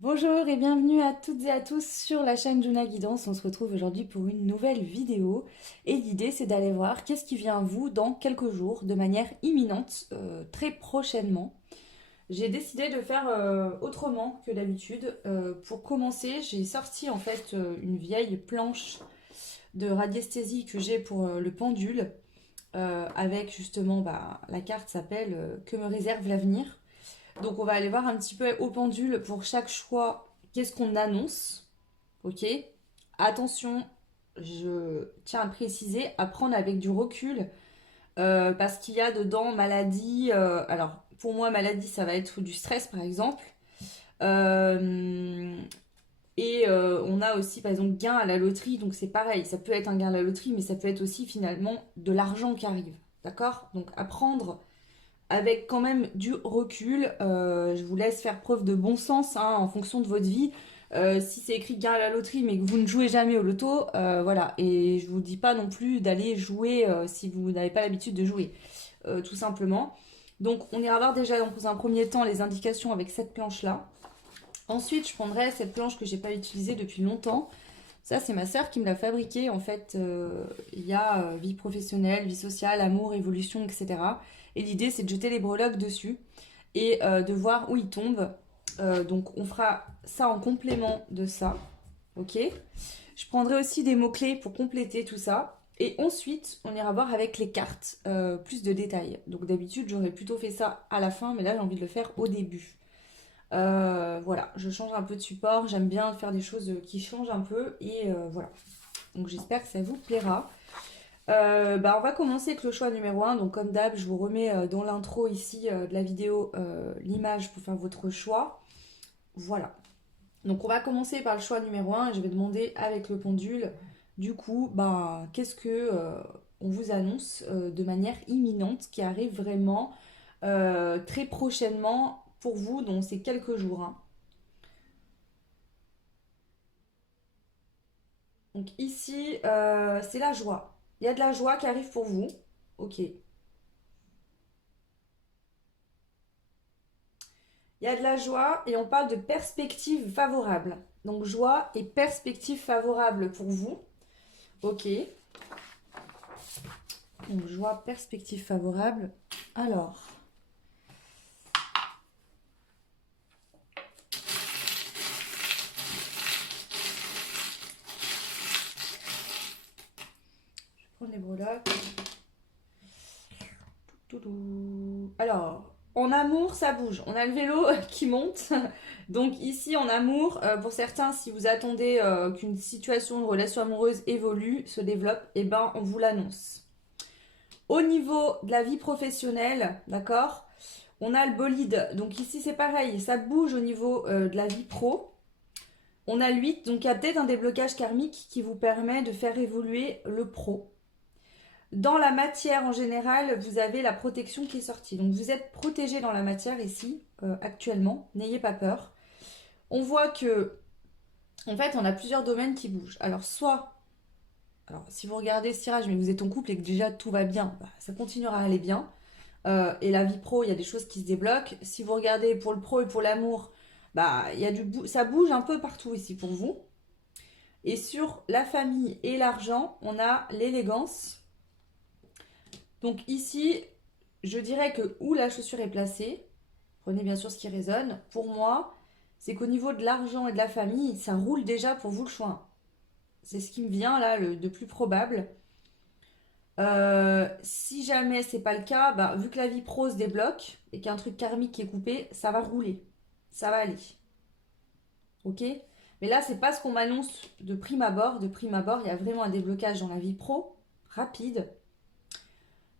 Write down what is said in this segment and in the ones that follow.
Bonjour et bienvenue à toutes et à tous sur la chaîne Juna Guidance. On se retrouve aujourd'hui pour une nouvelle vidéo et l'idée c'est d'aller voir qu'est-ce qui vient à vous dans quelques jours de manière imminente, très prochainement. J'ai décidé de faire autrement que d'habitude. Pour commencer, j'ai sorti en fait une vieille planche de radiesthésie que j'ai pour le pendule avec justement la carte s'appelle Que me réserve l'avenir. Donc on va aller voir un petit peu au pendule pour chaque choix, qu'est-ce qu'on annonce, ok? Attention, je tiens à préciser, à prendre avec du recul, parce qu'il y a dedans maladie, alors pour moi maladie ça va être du stress par exemple, Euh, on a aussi par exemple gain à la loterie, donc c'est pareil, ça peut être un gain à la loterie, mais ça peut être aussi finalement de l'argent qui arrive, d'accord? Donc à prendre avec quand même du recul. Je vous laisse faire preuve de bon sens hein, en fonction de votre vie. Si c'est écrit gain à la loterie mais que vous ne jouez jamais au loto, voilà. Et je vous dis pas non plus d'aller jouer si vous n'avez pas l'habitude de jouer, tout simplement. Donc on ira voir déjà dans un premier temps les indications avec cette planche là. Ensuite je prendrai cette planche que j'ai pas utilisée depuis longtemps. Ça, c'est ma sœur qui me l'a fabriqué. En fait, il y a vie professionnelle, vie sociale, amour, évolution, etc. Et l'idée, c'est de jeter les breloques dessus et de voir où ils tombent. Donc, on fera ça en complément de ça. Ok. Je prendrai aussi des mots-clés pour compléter tout ça. Et ensuite, on ira voir avec les cartes plus de détails. Donc, d'habitude, j'aurais plutôt fait ça à la fin, mais là, j'ai envie de le faire au début. Voilà, je change un peu de support, j'aime bien faire des choses qui changent un peu et voilà. Donc j'espère que ça vous plaira. On va commencer avec le choix numéro un. Donc comme d'hab, je vous remets dans l'intro ici de la vidéo l'image pour faire votre choix. Voilà. Donc on va commencer par le choix numéro un. Je vais demander avec le pendule, du coup, qu'est-ce que on vous annonce de manière imminente qui arrive vraiment très prochainement pour vous, donc c'est quelques jours, hein. Donc ici, c'est la joie. Il y a de la joie qui arrive pour vous. Ok. Il y a de la joie et on parle de perspective favorable. Donc joie et perspective favorable pour vous. Ok. Donc joie, perspective favorable. Alors, je prends les breloques. Alors, en amour, ça bouge. On a le vélo qui monte. Donc ici, en amour, pour certains, si vous attendez qu'une situation de relation amoureuse évolue, se développe, eh ben, on vous l'annonce. Au niveau de la vie professionnelle, d'accord, on a le bolide. Donc ici, c'est pareil, ça bouge au niveau de la vie pro. On a l'8, donc il y a peut-être un déblocage karmique qui vous permet de faire évoluer le pro. Dans la matière en général, vous avez la protection qui est sortie. Donc vous êtes protégé dans la matière ici, actuellement. N'ayez pas peur. On voit que, en fait, on a plusieurs domaines qui bougent. Alors si vous regardez ce tirage, mais vous êtes en couple et que déjà tout va bien, ça continuera à aller bien. Et la vie pro, il y a des choses qui se débloquent. Si vous regardez pour le pro et pour l'amour, il y a ça bouge un peu partout ici pour vous. Et sur la famille et l'argent, on a l'élégance. Donc ici, je dirais que où la chaussure est placée, prenez bien sûr ce qui résonne. Pour moi, c'est qu'au niveau de l'argent et de la famille, ça roule déjà pour vous le choix. C'est ce qui me vient là, de plus probable. Si jamais c'est pas le cas, vu que la vie pro se débloque et qu'il y a un truc karmique qui est coupé, ça va rouler. Ça va aller. Ok. Mais là, c'est pas ce qu'on m'annonce de prime abord. De prime abord, il y a vraiment un déblocage dans la vie pro, rapide.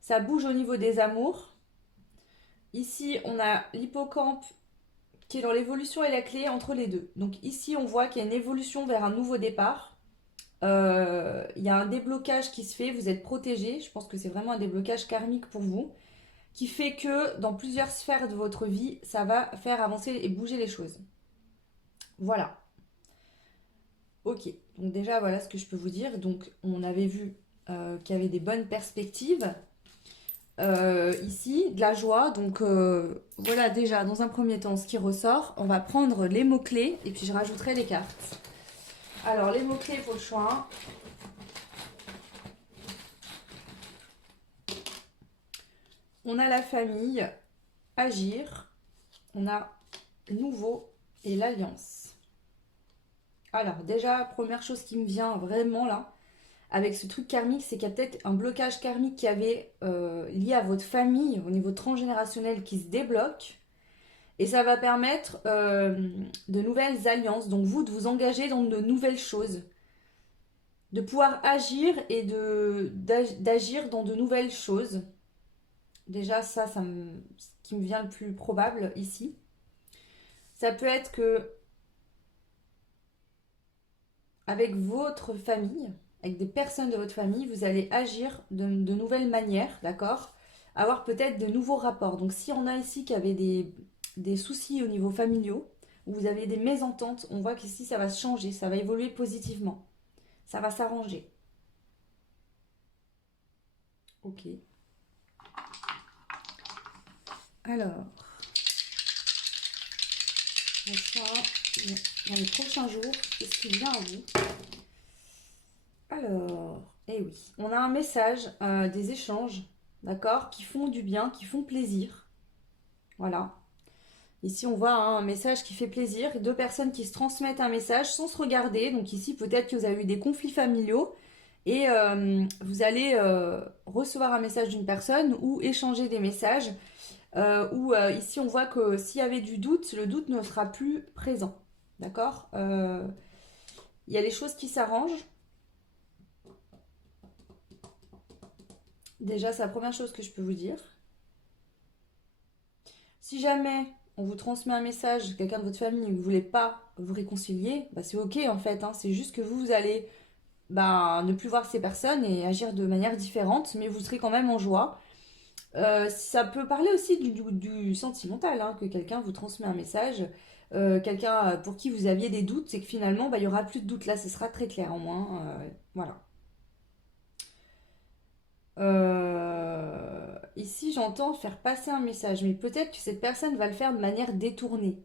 Ça bouge au niveau des amours. Ici, on a l'hippocampe qui est dans l'évolution et la clé entre les deux. Donc ici, on voit qu'il y a une évolution vers un nouveau départ. Il y a un déblocage qui se fait, vous êtes protégé. Je pense que c'est vraiment un déblocage karmique pour vous, qui fait que dans plusieurs sphères de votre vie, ça va faire avancer et bouger les choses. Voilà. Ok, donc déjà voilà ce que je peux vous dire. Donc on avait vu qu'il y avait des bonnes perspectives. ici, de la joie. Donc voilà déjà dans un premier temps ce qui ressort. On va prendre les mots-clés et puis je rajouterai les cartes. Alors les mots-clés pour le choix. On a la famille, agir, on a nouveau et l'alliance. Alors déjà, première chose qui me vient vraiment là, avec ce truc karmique, c'est qu'il y a peut-être un blocage karmique qui avait lié à votre famille au niveau transgénérationnel qui se débloque. Et ça va permettre de nouvelles alliances. Donc vous, de vous engager dans de nouvelles choses. De pouvoir agir et d'agir dans de nouvelles choses. Déjà, ça ce qui me vient le plus probable ici. Ça peut être que avec votre famille, avec des personnes de votre famille, vous allez agir de nouvelles manières, d'accord? Avoir peut-être de nouveaux rapports. Donc si on a ici qui avait des soucis au niveau familiaux, où vous avez des mésententes, on voit qu'ici ça va changer, ça va évoluer positivement. Ça va s'arranger. Ok. Alors, dans les prochains jours, qu'est-ce qui vient à vous? Alors, eh oui, on a un message, des échanges, d'accord, qui font du bien, qui font plaisir. Voilà. Ici, on voit un message qui fait plaisir, deux personnes qui se transmettent un message sans se regarder. Donc ici, peut-être que vous avez eu des conflits familiaux et vous allez recevoir un message d'une personne ou échanger des messages. Ou ici, on voit que s'il y avait du doute, le doute ne sera plus présent. D'accord. Il y a des choses qui s'arrangent. Déjà, c'est la première chose que je peux vous dire. Si jamais on vous transmet un message, quelqu'un de votre famille, et que vous ne voulez pas vous réconcilier, bah c'est ok en fait, hein. C'est juste que vous allez ne plus voir ces personnes et agir de manière différente, mais vous serez quand même en joie. Ça peut parler aussi du sentimental, hein, que quelqu'un vous transmet un message, quelqu'un pour qui vous aviez des doutes, c'est que finalement, il n'y aura plus de doute là, ce sera très clair en moins. Voilà. Ici, j'entends faire passer un message, mais peut-être que cette personne va le faire de manière détournée.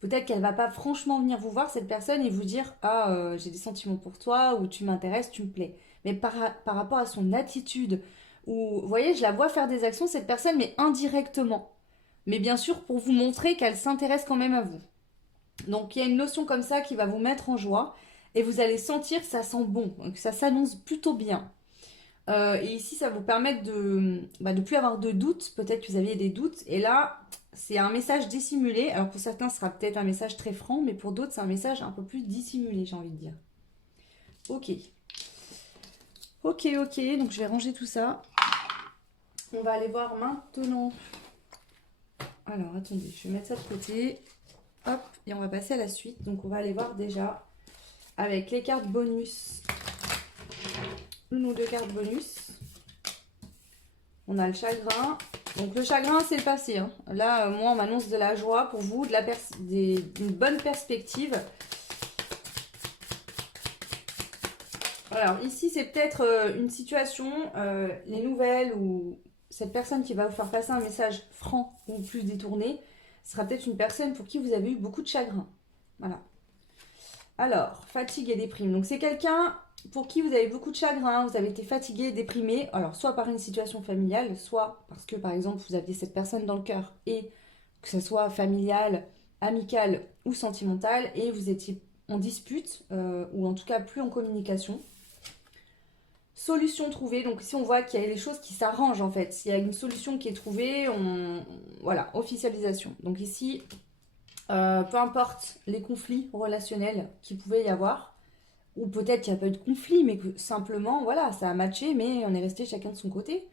Peut-être qu'elle va pas franchement venir vous voir, cette personne, et vous dire ah, j'ai des sentiments pour toi, ou tu m'intéresses, tu me plais. Mais par rapport à son attitude, ou vous voyez, je la vois faire des actions, cette personne, mais indirectement. Mais bien sûr, pour vous montrer qu'elle s'intéresse quand même à vous. Donc il y a une notion comme ça qui va vous mettre en joie, et vous allez sentir que ça sent bon, que ça s'annonce plutôt bien. Et ici, ça va vous permettre de plus avoir de doutes. Peut-être que vous aviez des doutes. Et là, c'est un message dissimulé. Alors pour certains, ce sera peut-être un message très franc, mais pour d'autres, c'est un message un peu plus dissimulé, j'ai envie de dire. Ok. Ok, ok. Donc je vais ranger tout ça. On va aller voir maintenant. Alors attendez, je vais mettre ça de côté. Hop, et on va passer à la suite. Donc on va aller voir déjà avec les cartes bonus. Une ou deux cartes bonus. On a le chagrin. Donc le chagrin, c'est le passé, hein. Là, moi, on m'annonce de la joie pour vous, d'une bonne perspective. Alors ici, c'est peut-être une situation, les nouvelles ou cette personne qui va vous faire passer un message franc ou plus détourné, sera peut-être une personne pour qui vous avez eu beaucoup de chagrin. Voilà. Alors, fatigue et déprime. Donc c'est quelqu'un pour qui vous avez beaucoup de chagrin, vous avez été fatigué, déprimé, alors soit par une situation familiale, soit parce que par exemple vous aviez cette personne dans le cœur et que ce soit familiale, amicale ou sentimentale et vous étiez en dispute ou en tout cas plus en communication. Solution trouvée, donc ici on voit qu'il y a des choses qui s'arrangent en fait. S'il y a une solution qui est trouvée, voilà, officialisation. Donc ici, peu importe les conflits relationnels qu'il pouvait y avoir, ou peut-être qu'il n'y a pas eu de conflit, mais que simplement, voilà, ça a matché, mais on est resté chacun de son côté.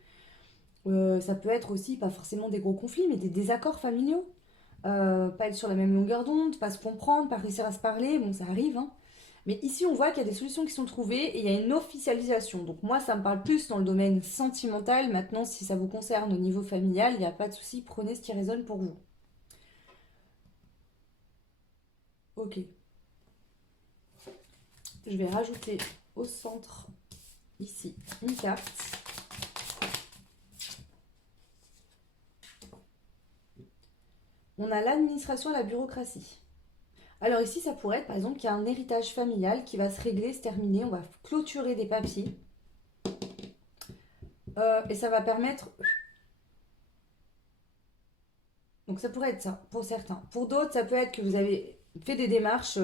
Ça peut être aussi, pas forcément des gros conflits, mais des désaccords familiaux. Pas être sur la même longueur d'onde, pas se comprendre, pas réussir à se parler, bon, ça arrive, hein. Mais ici, on voit qu'il y a des solutions qui sont trouvées et il y a une officialisation. Donc moi, ça me parle plus dans le domaine sentimental. Maintenant, si ça vous concerne au niveau familial, il n'y a pas de souci, prenez ce qui résonne pour vous. Ok. Je vais rajouter au centre, ici, une carte. On a l'administration et la bureaucratie. Alors ici, ça pourrait être par exemple qu'il y a un héritage familial qui va se régler, se terminer. On va clôturer des papiers. Et ça va permettre... Donc ça pourrait être ça pour certains. Pour d'autres, ça peut être que vous avez fait des démarches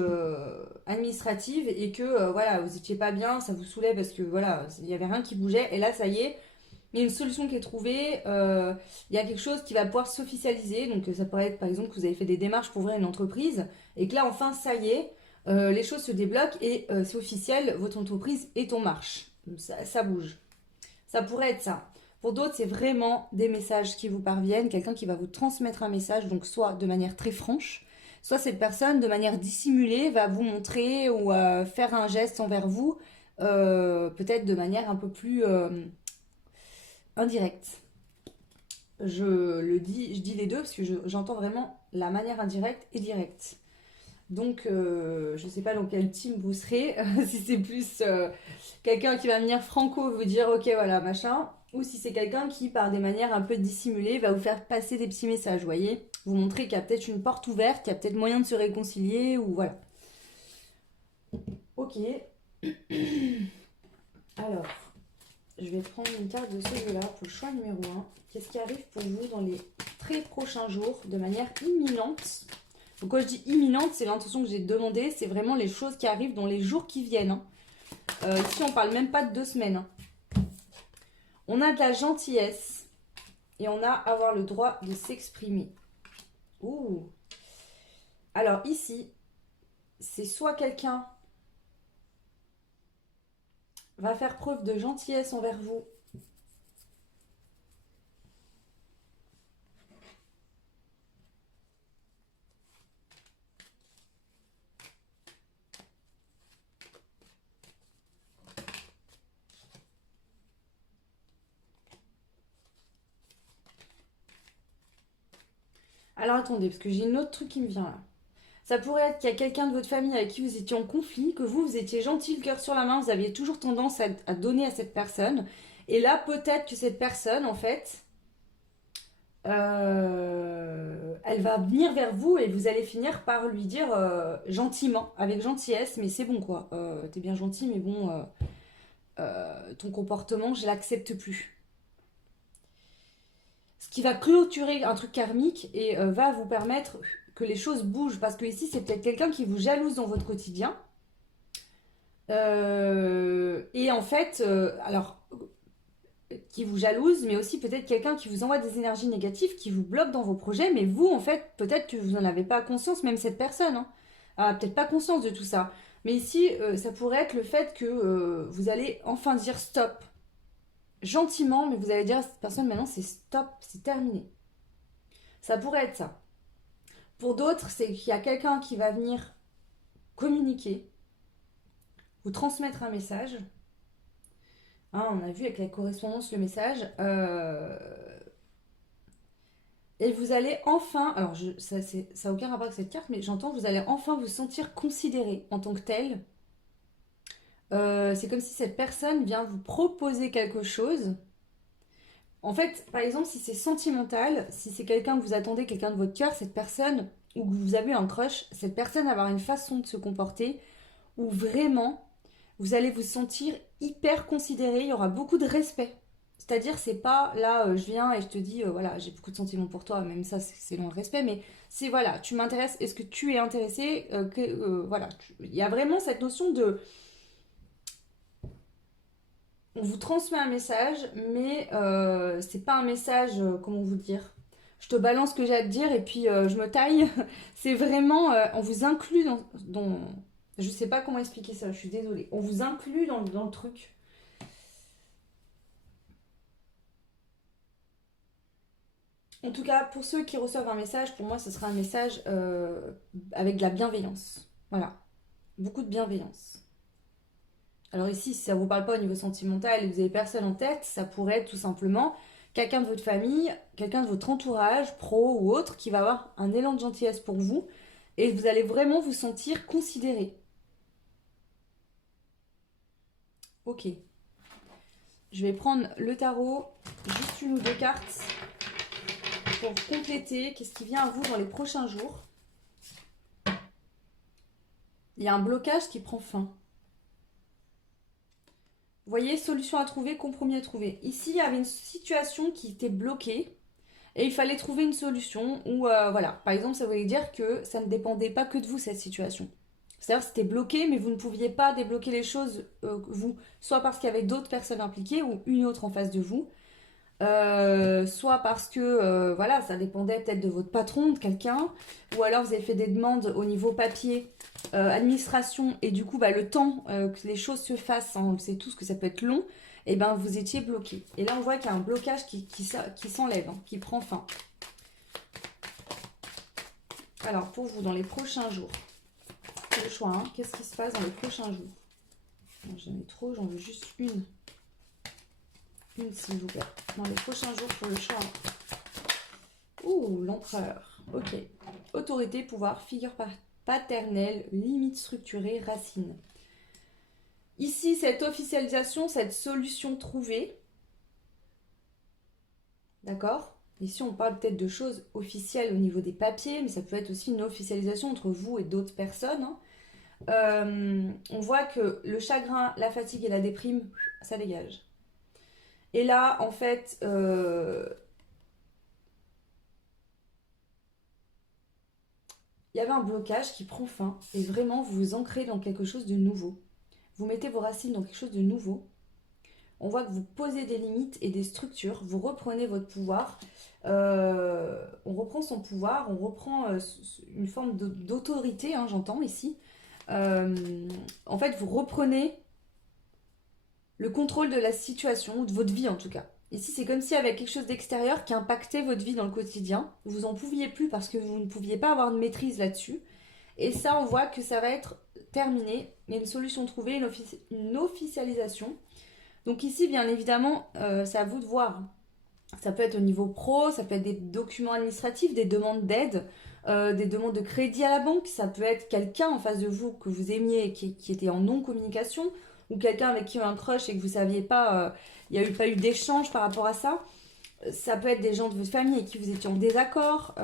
administratives et que voilà, vous n'étiez pas bien, ça vous saoulait parce que voilà, il n'y avait rien qui bougeait. Et là, ça y est, il y a une solution qui est trouvée. Il y a quelque chose qui va pouvoir s'officialiser. Donc ça pourrait être par exemple que vous avez fait des démarches pour ouvrir une entreprise et que là, enfin, ça y est, les choses se débloquent et c'est officiel, votre entreprise est en marche. Ça bouge. Ça pourrait être ça. Pour d'autres, c'est vraiment des messages qui vous parviennent, quelqu'un qui va vous transmettre un message, donc soit de manière très franche, soit cette personne, de manière dissimulée, va vous montrer ou faire un geste envers vous, peut-être de manière un peu plus indirecte. Je dis les deux parce que j'entends vraiment la manière indirecte et directe. Donc, je ne sais pas dans quel team vous serez, si c'est plus quelqu'un qui va venir franco vous dire ok voilà machin, ou si c'est quelqu'un qui par des manières un peu dissimulées va vous faire passer des petits messages, vous voyez, vous montrer qu'il y a peut-être une porte ouverte, qu'il y a peut-être moyen de se réconcilier, ou voilà. Ok. Alors, je vais prendre une carte de ce jeu-là pour le choix numéro 1. Qu'est-ce qui arrive pour vous dans les très prochains jours de manière imminente? Donc quand je dis imminente, c'est l'intention que j'ai demandé, c'est vraiment les choses qui arrivent dans les jours qui viennent. Ici, on parle même pas de 2 semaines. On a de la gentillesse et on a avoir le droit de s'exprimer. Ouh. Alors ici, c'est soit quelqu'un va faire preuve de gentillesse envers vous. Alors attendez, parce que j'ai une autre truc qui me vient là. Ça pourrait être qu'il y a quelqu'un de votre famille avec qui vous étiez en conflit, que vous étiez gentil, le cœur sur la main, vous aviez toujours tendance à donner à cette personne. Et là, peut-être que cette personne, en fait, elle va venir vers vous et vous allez finir par lui dire gentiment, avec gentillesse, mais c'est bon quoi. T'es bien gentil, mais bon, ton comportement, je l'accepte plus. Ce qui va clôturer un truc karmique et va vous permettre que les choses bougent. Parce que ici, c'est peut-être quelqu'un qui vous jalouse dans votre quotidien. Et en fait, alors, qui vous jalouse, mais aussi peut-être quelqu'un qui vous envoie des énergies négatives, qui vous bloque dans vos projets. Mais vous, en fait, peut-être que vous n'en avez pas conscience, même cette personne. Hein, a peut-être pas conscience de tout ça. Mais ici, ça pourrait être le fait que vous allez enfin dire stop. Gentiment, mais vous allez dire à cette personne maintenant c'est stop, c'est terminé. Ça pourrait être ça. Pour d'autres, c'est qu'il y a quelqu'un qui va venir communiquer, vous transmettre un message. Hein, on a vu avec la correspondance le message. Et vous allez enfin, alors ça n'a aucun rapport avec cette carte, mais j'entends que vous allez enfin vous sentir considéré en tant que tel. C'est comme si cette personne vient vous proposer quelque chose. En fait, par exemple, si c'est sentimental, si c'est quelqu'un que vous attendez, quelqu'un de votre cœur, cette personne, ou que vous avez un crush, cette personne va avoir une façon de se comporter où vraiment vous allez vous sentir hyper considéré, il y aura beaucoup de respect. C'est-à-dire, c'est pas là, je viens et je te dis, voilà, j'ai beaucoup de sentiments pour toi, même ça, c'est loin de respect, mais c'est voilà, tu m'intéresses, est-ce que tu es intéressé voilà, il y a vraiment cette notion de on vous transmet un message, mais c'est pas un message, comment vous dire, je te balance ce que j'ai à te dire et puis je me taille. C'est vraiment, on vous inclut dans, je sais pas comment expliquer ça, je suis désolée. On vous inclut dans le truc. En tout cas, pour ceux qui reçoivent un message, pour moi, ce sera un message avec de la bienveillance. Voilà, beaucoup de bienveillance. Alors ici, si ça ne vous parle pas au niveau sentimental et que vous avez personne en tête, ça pourrait être tout simplement quelqu'un de votre famille, quelqu'un de votre entourage, pro ou autre, qui va avoir un élan de gentillesse pour vous et vous allez vraiment vous sentir considéré. Ok. Je vais prendre le tarot, juste une ou deux cartes. pour compléter, qu'est-ce qui vient à vous dans les prochains jours? Il y a un blocage qui prend fin. Vous voyez, solution à trouver, compromis à trouver. Ici, il y avait une situation qui était bloquée et il fallait trouver une solution où, voilà, par exemple, ça voulait dire que ça ne dépendait pas que de vous, cette situation. C'est-à-dire que c'était bloqué, mais vous ne pouviez pas débloquer les choses, vous, soit parce qu'il y avait d'autres personnes impliquées ou une autre en face de vous, soit parce que voilà, ça dépendait peut-être de votre patron, de quelqu'un, ou alors vous avez fait des demandes au niveau papier, administration, et du coup bah, le temps que les choses se fassent, hein, on sait tous que ça peut être long, et ben vous étiez bloqué. Et là on voit qu'il y a un blocage qui s'enlève, hein, qui prend fin. Alors pour vous, dans les prochains jours, c'est le choix, hein, qu'est-ce qui se passe dans les prochains jours? J'en ai trop, j'en veux juste une. Une s'il vous plaît. Dans les prochains jours pour le choix. Ouh, l'empereur. Ok. Autorité, pouvoir, figure paternelle, limite structurée, racine. Ici, cette officialisation, cette solution trouvée. D'accord? Ici, on parle peut-être de choses officielles au niveau des papiers, mais ça peut être aussi une officialisation entre vous et d'autres personnes. Hein. On voit que le chagrin, la fatigue et la déprime, ça dégage. Et là, en fait, il y avait un blocage qui prend fin et vraiment vous vous ancrez dans quelque chose de nouveau. Vous mettez vos racines dans quelque chose de nouveau. On voit que vous posez des limites et des structures, vous reprenez votre pouvoir. On reprend son pouvoir, on reprend une forme d'autorité, hein, j'entends ici. En fait, vous reprenez le contrôle de la situation, ou de votre vie en tout cas. Ici, c'est comme s'il y avait quelque chose d'extérieur qui impactait votre vie dans le quotidien. Vous n'en pouviez plus parce que vous ne pouviez pas avoir de maîtrise là-dessus. Et ça, on voit que ça va être terminé. Il y a une solution trouvée, une officialisation. Donc ici, bien évidemment, c'est à vous de voir. Ça peut être au niveau pro, ça peut être des documents administratifs, des demandes d'aide, des demandes de crédit à la banque. Ça peut être quelqu'un en face de vous que vous aimiez et qui était en non-communication, ou quelqu'un avec qui il y a un crush et que vous ne saviez pas, il n'y a pas eu d'échange par rapport à ça. Ça peut être des gens de votre famille avec qui vous étiez en désaccord.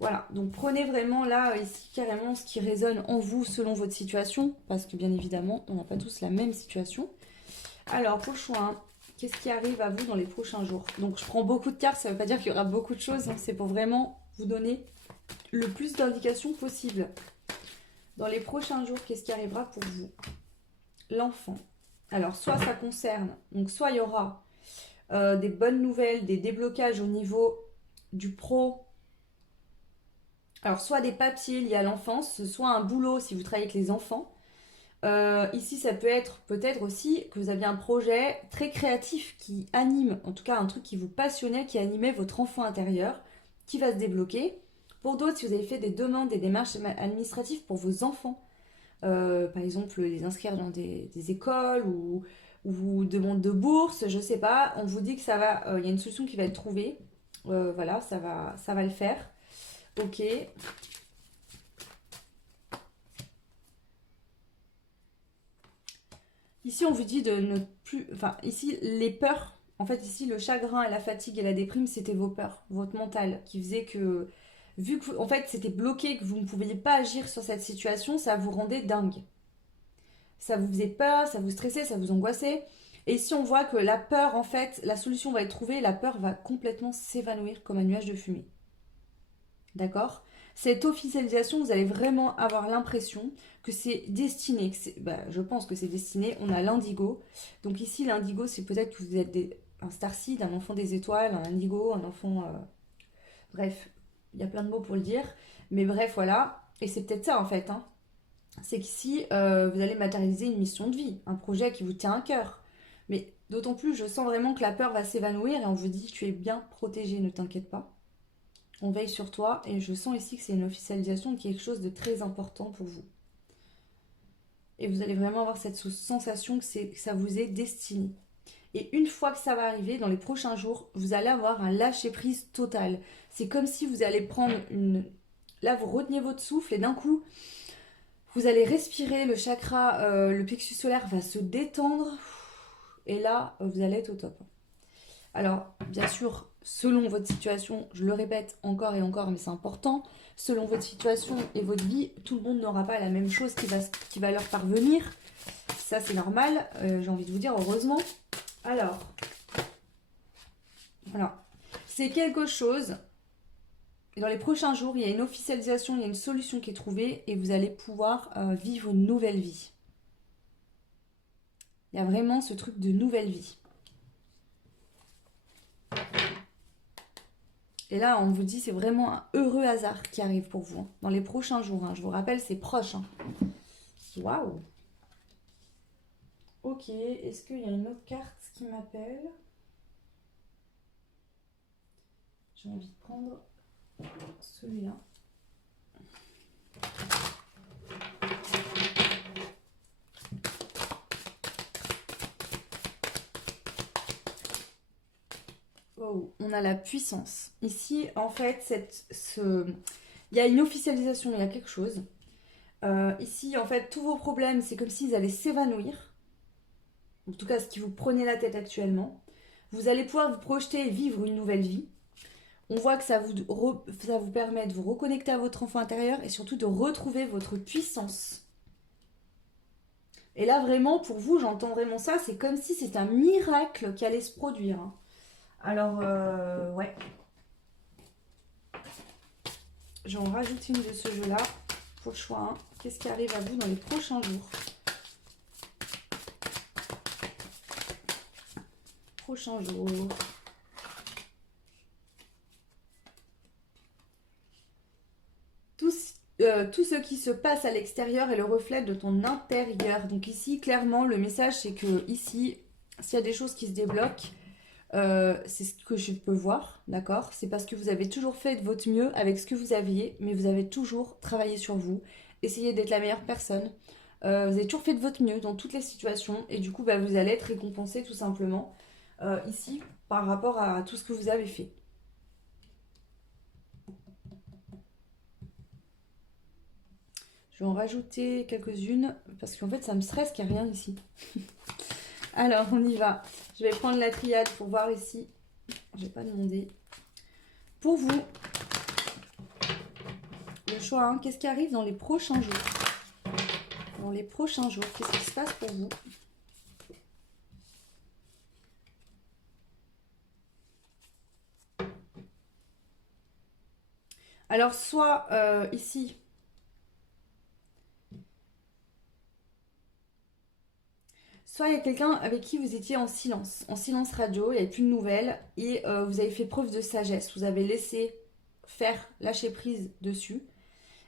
Voilà, donc prenez vraiment là, ici, carrément ce qui résonne en vous selon votre situation, parce que bien évidemment, on n'a pas tous la même situation. Alors, pour le choix, hein, qu'est-ce qui arrive à vous dans les prochains jours? Donc, je prends beaucoup de cartes, ça ne veut pas dire qu'il y aura beaucoup de choses, hein, c'est pour vraiment vous donner le plus d'indications possible. Dans les prochains jours, qu'est-ce qui arrivera pour vous? L'enfant. Alors, soit ça concerne, donc soit il y aura des bonnes nouvelles, des déblocages au niveau du pro. Alors, soit des papiers liés à l'enfance, soit un boulot si vous travaillez avec les enfants. Ici, ça peut être peut-être aussi que vous aviez un projet très créatif qui anime, en tout cas un truc qui vous passionnait, qui animait votre enfant intérieur, qui va se débloquer. Pour d'autres, si vous avez fait des demandes, des démarches administratives pour vos enfants, par exemple les inscrire dans des écoles ou demande de bourse, je sais pas, on vous dit que ça va, il y a une solution qui va être trouvée. Voilà, ça va le faire. Ok. Ici, on vous dit de ne plus... Enfin, ici, les peurs. En fait, ici, le chagrin et la fatigue et la déprime, c'était vos peurs, votre mental, qui faisait que... Vu que, en fait, c'était bloqué, que vous ne pouviez pas agir sur cette situation, ça vous rendait dingue. Ça vous faisait peur, ça vous stressait, ça vous angoissait. Et ici, on voit que la peur, en fait, la solution va être trouvée, la peur va complètement s'évanouir comme un nuage de fumée. D'accord? Cette officialisation, vous allez vraiment avoir l'impression que c'est destiné, je pense que c'est destiné, on a l'indigo. Donc ici, l'indigo, c'est peut-être que vous êtes un starseed, un enfant des étoiles, un indigo, un enfant... bref, il y a plein de mots pour le dire. Mais bref, voilà. Et c'est peut-être ça, en fait. Hein. C'est qu'ici, vous allez matérialiser une mission de vie, un projet qui vous tient à cœur. Mais d'autant plus, je sens vraiment que la peur va s'évanouir et on vous dit, tu es bien protégé, ne t'inquiète pas. On veille sur toi et je sens ici que c'est une officialisation de quelque chose de très important pour vous. Et vous allez vraiment avoir cette sensation que ça vous est destiné. Et une fois que ça va arriver, dans les prochains jours, vous allez avoir un lâcher-prise total. C'est comme si vous allez prendre une... Là, vous retenez votre souffle et d'un coup, vous allez respirer, le chakra, le plexus solaire va se détendre. Et là, vous allez être au top. Alors, bien sûr, selon votre situation, je le répète encore et encore, mais c'est important, selon votre situation et votre vie, tout le monde n'aura pas la même chose qui va leur parvenir. Ça, c'est normal, j'ai envie de vous dire, heureusement. Alors, voilà. C'est quelque chose, et dans les prochains jours, il y a une officialisation, il y a une solution qui est trouvée, et vous allez pouvoir vivre une nouvelle vie. Il y a vraiment ce truc de nouvelle vie. Et là, on vous dit, c'est vraiment un heureux hasard qui arrive pour vous, hein, dans les prochains jours. Hein. Je vous rappelle, c'est proche. Hein. Waouh! Ok, est-ce qu'il y a une autre carte qui m'appelle? J'ai envie de prendre celui-là. Oh, on a la puissance. Ici, en fait, il y a une officialisation, il y a quelque chose. Ici, en fait, tous vos problèmes, c'est comme s'ils allaient s'évanouir. En tout cas, ce qui vous prenait la tête actuellement. Vous allez pouvoir vous projeter et vivre une nouvelle vie. On voit que ça vous permet de vous reconnecter à votre enfant intérieur et surtout de retrouver votre puissance. Et là, vraiment, pour vous, j'entends vraiment ça. C'est comme si c'était un miracle qui allait se produire. Hein. Alors, ouais. J'en rajoute une de ce jeu-là. Pour le choix 1. Qu'est-ce qui arrive à vous dans les prochains jours? Prochains jours. Tout ce qui se passe à l'extérieur est le reflet de ton intérieur. Donc ici, clairement, le message, c'est que ici, s'il y a des choses qui se débloquent, c'est ce que je peux voir, d'accord? C'est parce que vous avez toujours fait de votre mieux avec ce que vous aviez, mais vous avez toujours travaillé sur vous, essayé d'être la meilleure personne. Vous avez toujours fait de votre mieux dans toutes les situations, et du coup, bah, vous allez être récompensé tout simplement ici par rapport à tout ce que vous avez fait. Je vais en rajouter quelques-unes parce qu'en fait ça me stresse qu'il n'y a rien ici. Alors on y va. Je vais prendre la triade pour voir ici. Je n'ai pas demandé. Pour vous, le choix 1, qu'est-ce qui arrive dans les prochains jours? Dans les prochains jours, qu'est-ce qui se passe pour vous? Alors soit ici, soit il y a quelqu'un avec qui vous étiez en silence radio, il n'y avait plus de nouvelles et vous avez fait preuve de sagesse, vous avez laissé faire, lâcher prise dessus.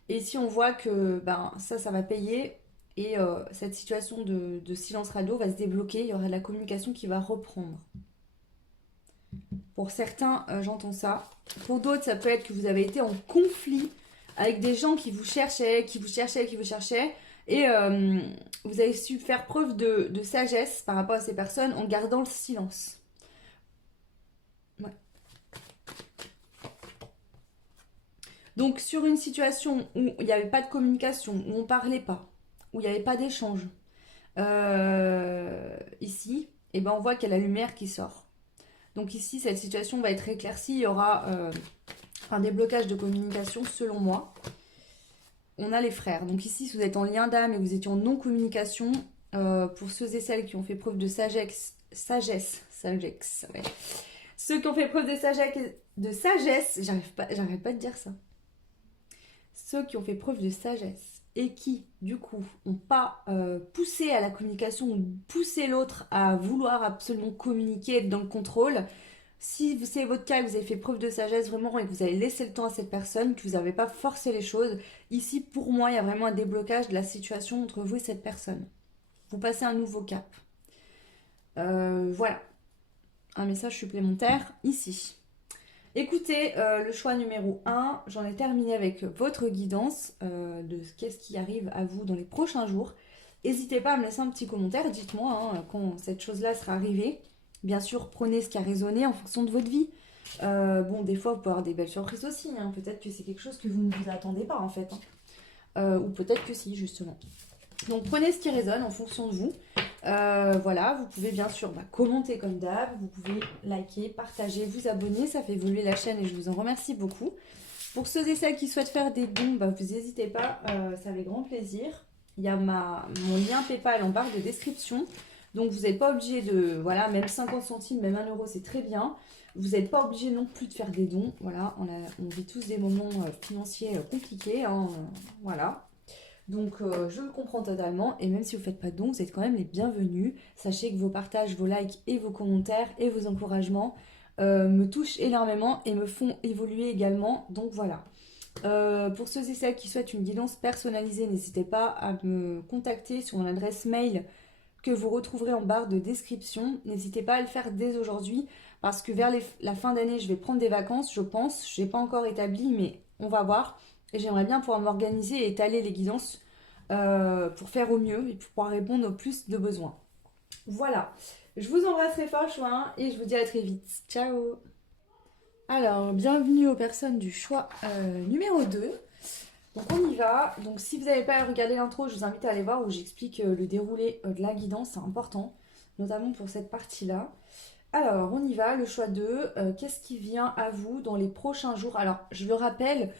Et ici on voit que ben, ça va payer et cette situation de silence radio va se débloquer, il y aura de la communication qui va reprendre. Pour certains, j'entends ça. Pour d'autres, ça peut être que vous avez été en conflit avec des gens qui vous cherchaient. Et vous avez su faire preuve de sagesse par rapport à ces personnes en gardant le silence. Ouais. Donc sur une situation où il n'y avait pas de communication, où on ne parlait pas, où il n'y avait pas d'échange, ici, eh ben on voit qu'il y a la lumière qui sort. Donc ici, cette situation va être éclaircie, il y aura un déblocage de communication selon moi. On a les frères. Donc ici, si vous êtes en lien d'âme et vous étiez en non-communication, pour ceux et celles qui ont fait preuve de sagesse, ouais. Ceux qui ont fait preuve de sagesse, j'arrive pas à dire ça. Ceux qui ont fait preuve de sagesse et qui, du coup, n'ont pas poussé à la communication ou poussé l'autre à vouloir absolument communiquer, être dans le contrôle. Si c'est votre cas et que vous avez fait preuve de sagesse vraiment et que vous avez laissé le temps à cette personne, que vous n'avez pas forcé les choses, ici, pour moi, il y a vraiment un déblocage de la situation entre vous et cette personne. Vous passez un nouveau cap. Voilà. Un message supplémentaire ici. Écoutez, le choix numéro 1, j'en ai terminé avec votre guidance de qu'est-ce qui arrive à vous dans les prochains jours. N'hésitez pas à me laisser un petit commentaire, dites-moi quand cette chose-là sera arrivée. Bien sûr, prenez ce qui a résonné en fonction de votre vie. Bon, des fois, vous pouvez avoir des belles surprises aussi. Hein. Peut-être que c'est quelque chose que vous ne vous attendez pas en fait. Hein. Ou peut-être que si, justement. Donc, prenez ce qui résonne en fonction de vous. Voilà, vous pouvez bien sûr commenter comme d'hab, vous pouvez liker, partager, vous abonner, ça fait évoluer la chaîne et je vous en remercie beaucoup. Pour ceux et celles qui souhaitent faire des dons, vous n'hésitez pas, c'est avec grand plaisir. Il y a mon lien PayPal en barre de description. Donc vous n'êtes pas obligé de, voilà, même 50 centimes, même 1 euro, c'est très bien. Vous n'êtes pas obligé non plus de faire des dons. Voilà, on vit tous des moments financiers compliqués, hein, voilà. Donc je le comprends totalement et même si vous ne faites pas de dons, vous êtes quand même les bienvenus. Sachez que vos partages, vos likes et vos commentaires et vos encouragements me touchent énormément et me font évoluer également. Donc voilà. Pour ceux et celles qui souhaitent une guidance personnalisée, n'hésitez pas à me contacter sur mon adresse mail que vous retrouverez en barre de description. N'hésitez pas à le faire dès aujourd'hui parce que vers la fin d'année, je vais prendre des vacances, je pense. Je n'ai pas encore établi, mais on va voir. Et j'aimerais bien pouvoir m'organiser et étaler les guidances pour faire au mieux et pour pouvoir répondre au plus de besoins. Voilà. Je vous embrasse très fort, choix 1, et je vous dis à très vite. Ciao. Alors, bienvenue aux personnes du choix numéro 2. Donc on y va. Donc si vous n'avez pas regardé l'intro, je vous invite à aller voir où j'explique le déroulé de la guidance, c'est important, notamment pour cette partie-là. Alors on y va, le choix 2, qu'est-ce qui vient à vous dans les prochains jours? Alors je le rappelle,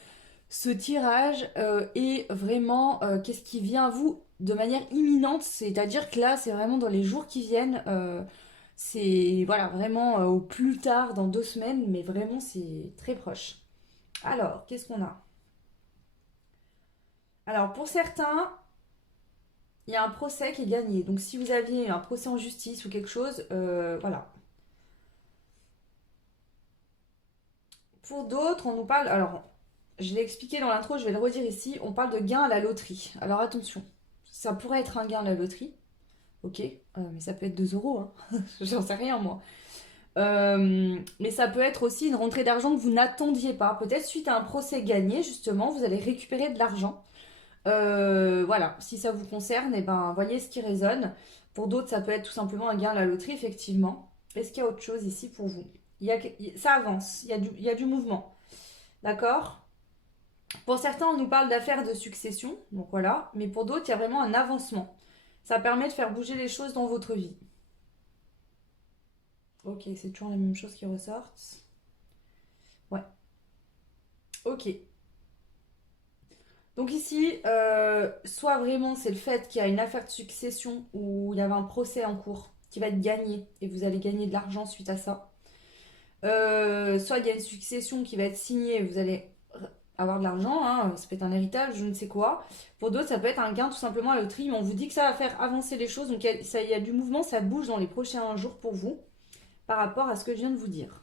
ce tirage est vraiment qu'est-ce qui vient à vous de manière imminente, c'est-à-dire que là c'est vraiment dans les jours qui viennent, c'est voilà vraiment au plus tard dans 2 semaines, mais vraiment c'est très proche. Alors qu'est-ce qu'on a? Alors pour certains, il y a un procès qui est gagné. Donc si vous aviez un procès en justice ou quelque chose, voilà. Pour d'autres, on nous parle. Alors, je l'ai expliqué dans l'intro, je vais le redire ici. On parle de gain à la loterie. Alors attention, ça pourrait être un gain à la loterie. Ok, mais ça peut être 2 euros. Hein. J'en sais rien moi. Mais ça peut être aussi une rentrée d'argent que vous n'attendiez pas. Peut-être suite à un procès gagné, justement, vous allez récupérer de l'argent. Voilà, si ça vous concerne, et ben voyez ce qui résonne. Pour d'autres, ça peut être tout simplement un gain à la loterie, effectivement. Est-ce qu'il y a autre chose ici pour vous? Ça avance, il y a du mouvement. D'accord? Pour certains, on nous parle d'affaires de succession, donc voilà. Mais pour d'autres, il y a vraiment un avancement. Ça permet de faire bouger les choses dans votre vie. Ok, c'est toujours la même chose qui ressortent. Ouais. Ok. Donc ici, soit vraiment c'est le fait qu'il y a une affaire de succession où il y avait un procès en cours qui va être gagné et vous allez gagner de l'argent suite à ça. Soit il y a une succession qui va être signée et vous allez avoir de l'argent, hein, ça peut être un héritage, je ne sais quoi. Pour d'autres, ça peut être un gain tout simplement à la loterie, mais on vous dit que ça va faire avancer les choses, donc il y a du mouvement, ça bouge dans les prochains jours pour vous par rapport à ce que je viens de vous dire.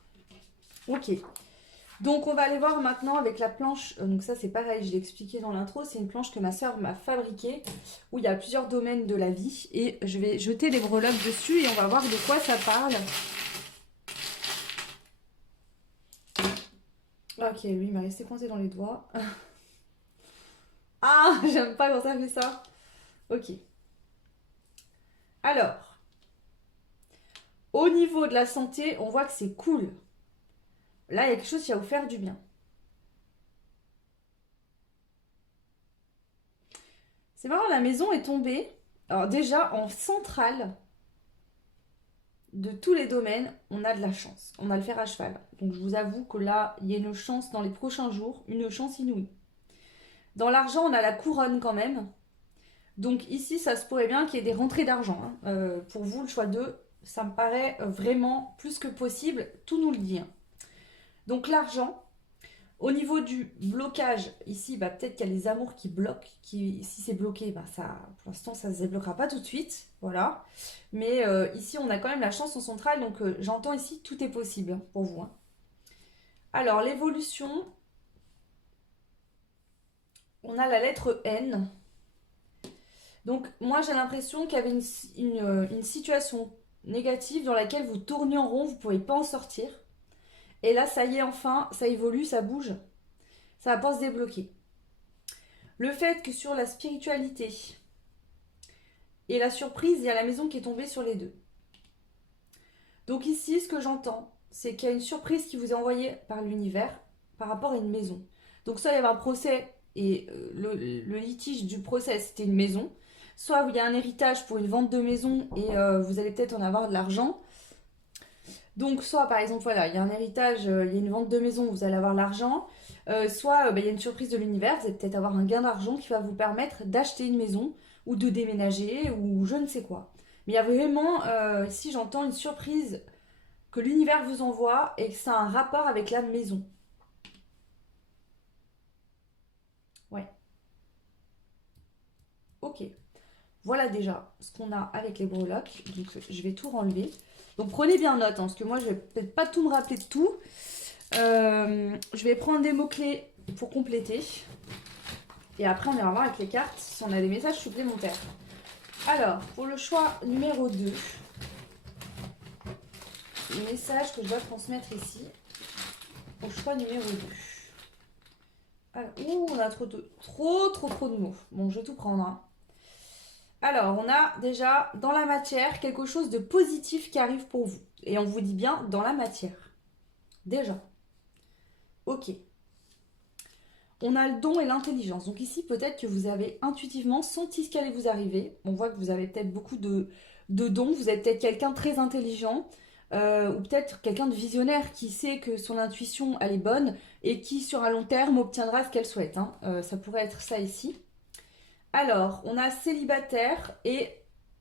Ok. Donc on va aller voir maintenant avec la planche, donc ça c'est pareil, je l'ai expliqué dans l'intro, c'est une planche que ma soeur m'a fabriquée, où il y a plusieurs domaines de la vie, et je vais jeter les breloques dessus et on va voir de quoi ça parle. Ok, lui il m'a resté coincé dans les doigts. Ah, j'aime pas quand ça fait ça. Ok. Alors, au niveau de la santé, on voit que c'est cool. Là, il y a quelque chose qui va vous faire du bien. C'est marrant, la maison est tombée. Alors déjà, en centrale de tous les domaines, on a de la chance. On a le fer à cheval. Donc je vous avoue que là, il y a une chance dans les prochains jours, une chance inouïe. Dans l'argent, on a la couronne quand même. Donc ici, ça se pourrait bien qu'il y ait des rentrées d'argent. Hein. Pour vous, le choix 2, ça me paraît vraiment plus que possible. Tout nous le dit. Hein. Donc l'argent, au niveau du blocage, ici, peut-être qu'il y a les amours qui bloquent. Si c'est bloqué, ça, pour l'instant, ça ne se débloquera pas tout de suite. Voilà. Mais ici, on a quand même la chance en centrale. Donc j'entends ici, tout est possible pour vous. Hein. Alors, l'évolution, on a la lettre N. Donc moi, j'ai l'impression qu'il y avait une situation négative dans laquelle vous tournez en rond, vous ne pouvez pas en sortir. Et là, ça y est, enfin, ça évolue, ça bouge. Ça va pas se débloquer. Le fait que sur la spiritualité et la surprise, il y a la maison qui est tombée sur les deux. Donc ici, ce que j'entends, c'est qu'il y a une surprise qui vous est envoyée par l'univers par rapport à une maison. Donc ça, il y avait un procès et le litige du procès, c'était une maison. soit il y a un héritage pour une vente de maison et vous allez peut-être en avoir de l'argent. Donc soit par exemple voilà, il y a un héritage, il y a une vente de maison, vous allez avoir l'argent. Soit il y a une surprise de l'univers, vous allez peut-être avoir un gain d'argent qui va vous permettre d'acheter une maison ou de déménager ou je ne sais quoi. Mais il y a vraiment, ici j'entends une surprise que l'univers vous envoie et que ça a un rapport avec la maison. Ouais, ok. Voilà déjà ce qu'on a avec les breloques. Donc je vais tout renlever. Donc prenez bien note, hein, parce que moi je vais peut-être pas tout me rappeler de tout. Je vais prendre des mots-clés pour compléter. Et après on ira voir avec les cartes si on a des messages supplémentaires. Alors, pour le choix numéro 2, le message que je dois transmettre ici, au choix numéro 2. Alors, on a trop de mots. Bon, je vais tout prendre. Hein. Alors, on a déjà dans la matière quelque chose de positif qui arrive pour vous. Et on vous dit bien dans la matière. Déjà. Ok. On a le don et l'intelligence. Donc ici, peut-être que vous avez intuitivement senti ce qui allait vous arriver. On voit que vous avez peut-être beaucoup de dons. Vous êtes peut-être quelqu'un de très intelligent. Ou peut-être quelqu'un de visionnaire qui sait que son intuition, elle est bonne. Et qui, sur un long terme, obtiendra ce qu'elle souhaite. Hein. Ça pourrait être ça ici. Alors, on a célibataire et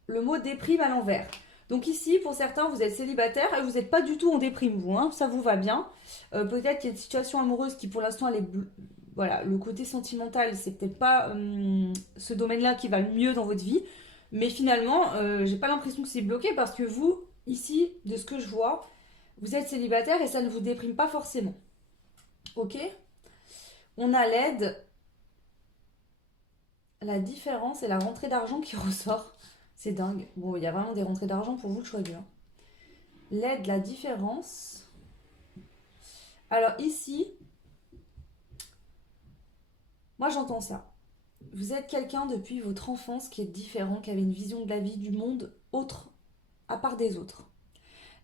le mot déprime à l'envers. Donc ici, pour certains, vous êtes célibataire et vous n'êtes pas du tout en déprime, vous. Hein, ça vous va bien. Peut-être qu'il y a une situation amoureuse qui, pour l'instant, elle est... Voilà, le côté sentimental, c'est peut-être pas ce domaine-là qui va le mieux dans votre vie. Mais finalement, j'ai pas l'impression que c'est bloqué parce que vous, ici, de ce que je vois, vous êtes célibataire et ça ne vous déprime pas forcément. Ok? On a l'aide, la différence et la rentrée d'argent qui ressort. C'est dingue. Bon, il y a vraiment des rentrées d'argent pour vous, le choix dur. L'aide, la différence. Alors ici, moi j'entends ça. Vous êtes quelqu'un depuis votre enfance qui est différent, qui avait une vision de la vie, du monde autre, à part des autres.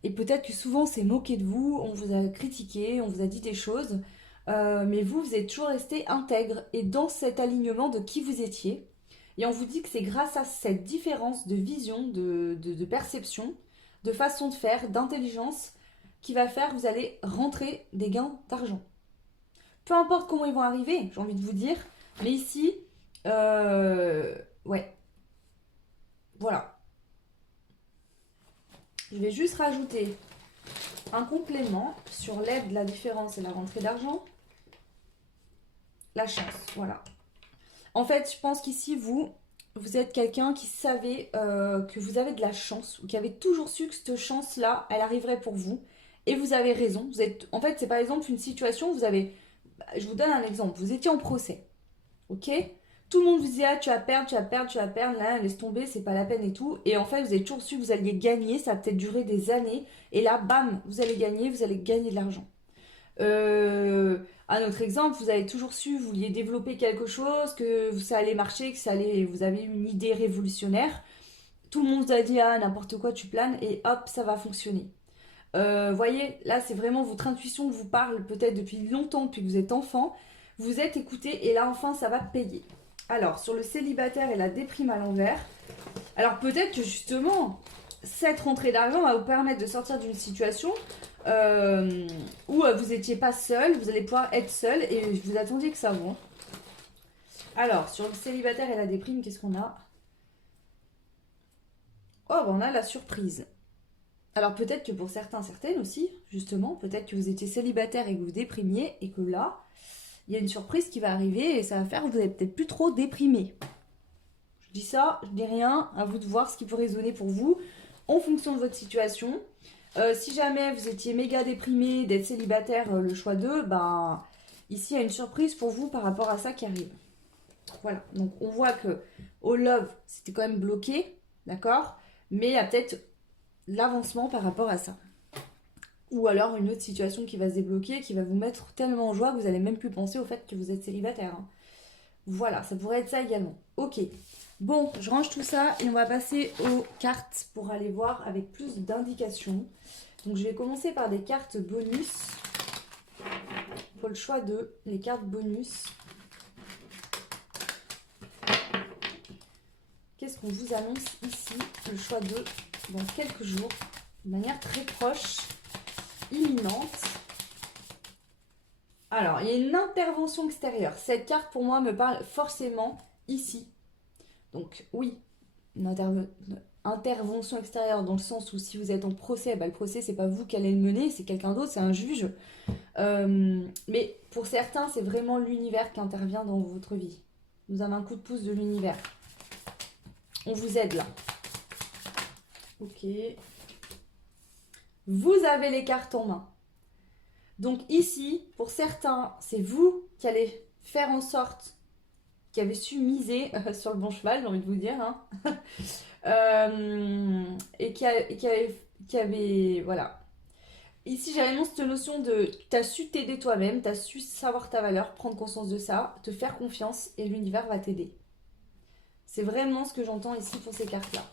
Et peut-être que souvent c'est moqué de vous, on vous a critiqué, on vous a dit des choses, mais vous êtes toujours resté intègre et dans cet alignement de qui vous étiez. Et on vous dit que c'est grâce à cette différence de vision, de perception, de façon de faire, d'intelligence, qui va faire que vous allez rentrer des gains d'argent. Peu importe comment ils vont arriver, j'ai envie de vous dire, mais ici, ouais, voilà. Je vais juste rajouter un complément sur l'aide, la différence et la rentrée d'argent. La chance, voilà. En fait, je pense qu'ici, vous êtes quelqu'un qui savait que vous avez de la chance, ou qui avait toujours su que cette chance-là, elle arriverait pour vous. Et vous avez raison. Vous êtes, en fait, c'est par exemple une situation où vous avez... Je vous donne un exemple. Vous étiez en procès. Ok? Tout le monde vous disait, ah, tu vas perdre, tu vas perdre, tu vas perdre, là, laisse tomber, c'est pas la peine et tout. Et en fait, vous avez toujours su que vous alliez gagner, ça a peut-être duré des années. Et là, bam, vous allez gagner de l'argent. Un autre exemple, vous avez toujours su, vous vouliez développer quelque chose, que ça allait marcher, que ça allait, vous avez une idée révolutionnaire. Tout le monde vous a dit, ah, n'importe quoi, tu planes, et hop, ça va fonctionner. Voyez, là, c'est vraiment votre intuition qui vous parle, peut-être depuis longtemps, depuis que vous êtes enfant. Vous êtes écouté, et là, enfin, ça va payer. Alors, sur le célibataire et la déprime à l'envers, alors peut-être que justement, cette rentrée d'argent va vous permettre de sortir d'une situation où vous n'étiez pas seul, vous allez pouvoir être seul et vous attendiez que ça vous. Alors, sur le célibataire et la déprime, qu'est-ce qu'on a? Oh, on a la surprise. Alors peut-être que pour certains, certaines aussi, justement, peut-être que vous étiez célibataire et que vous déprimiez et que là, il y a une surprise qui va arriver et ça va faire que vous n'êtes peut-être plus trop déprimé. Je dis ça, je dis rien, à vous de voir ce qui peut résonner pour vous en fonction de votre situation. Si jamais vous étiez méga déprimé d'être célibataire, le choix 2, ben ici il y a une surprise pour vous par rapport à ça qui arrive. Voilà, donc on voit que au love, c'était quand même bloqué, d'accord? Mais il y a peut-être l'avancement par rapport à ça. Ou alors une autre situation qui va se débloquer, qui va vous mettre tellement en joie que vous n'allez même plus penser au fait que vous êtes célibataire. Hein. Voilà, ça pourrait être ça également. Ok, bon, je range tout ça et on va passer aux cartes pour aller voir avec plus d'indications. Donc je vais commencer par des cartes bonus. Pour le choix de les cartes bonus. Qu'est-ce qu'on vous annonce ici le choix 2 dans quelques jours, de manière très proche, imminente. Alors, il y a une intervention extérieure. Cette carte, pour moi, me parle forcément ici. Donc, oui, une intervention extérieure dans le sens où si vous êtes en procès, bah, le procès, c'est pas vous qui allez le mener, c'est quelqu'un d'autre, c'est un juge. Mais pour certains, c'est vraiment l'univers qui intervient dans votre vie. Vous avez un coup de pouce de l'univers. On vous aide là. Ok. Vous avez les cartes en main. Donc ici, pour certains, c'est vous qui allez faire en sorte, qui avez su miser sur le bon cheval, j'ai envie de vous dire, hein. Et qui avait, voilà. Ici, j'ai vraiment cette notion de, tu as su t'aider toi-même, tu as su savoir ta valeur, prendre conscience de ça, te faire confiance et l'univers va t'aider. C'est vraiment ce que j'entends ici pour ces cartes-là.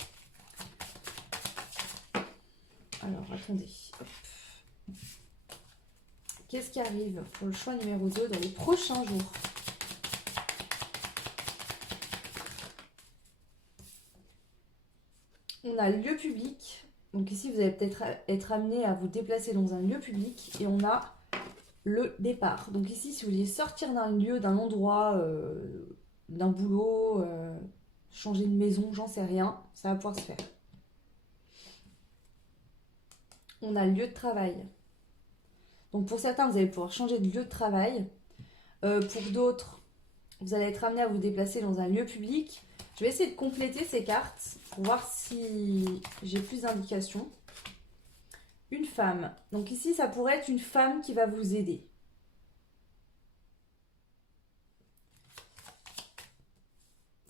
Alors, attendez. Hop. Qu'est-ce qui arrive pour le choix numéro 2 dans les prochains jours? On a le lieu public. Donc ici, vous allez peut-être être amené à vous déplacer dans un lieu public. Et on a le départ. Donc ici, si vous vouliez sortir d'un lieu, d'un endroit, d'un boulot, changer de maison, j'en sais rien, ça va pouvoir se faire. On a le lieu de travail. Donc pour certains, vous allez pouvoir changer de lieu de travail. Pour d'autres, vous allez être amené à vous déplacer dans un lieu public. Je vais essayer de compléter ces cartes pour voir si j'ai plus d'indications. Une femme. Donc ici, ça pourrait être une femme qui va vous aider.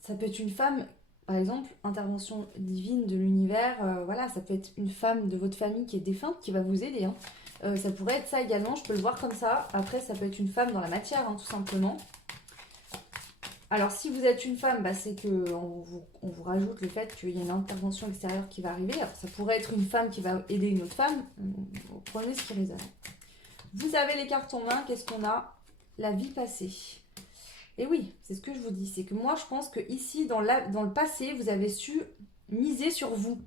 Ça peut être une femme, par exemple, intervention divine de l'univers. Voilà, ça peut être une femme de votre famille qui est défunte qui va vous aider, hein. Ça pourrait être ça également, je peux le voir comme ça. Après, ça peut être une femme dans la matière, hein, tout simplement. Alors, si vous êtes une femme, bah, c'est qu'on vous rajoute le fait qu'il y a une intervention extérieure qui va arriver. Alors, ça pourrait être une femme qui va aider une autre femme. Vous prenez ce qui résonne. Vous avez les cartes en main. Qu'est-ce qu'on a? La vie passée. Et oui, c'est ce que je vous dis. C'est que moi, je pense que ici, dans le passé, vous avez su miser sur vous.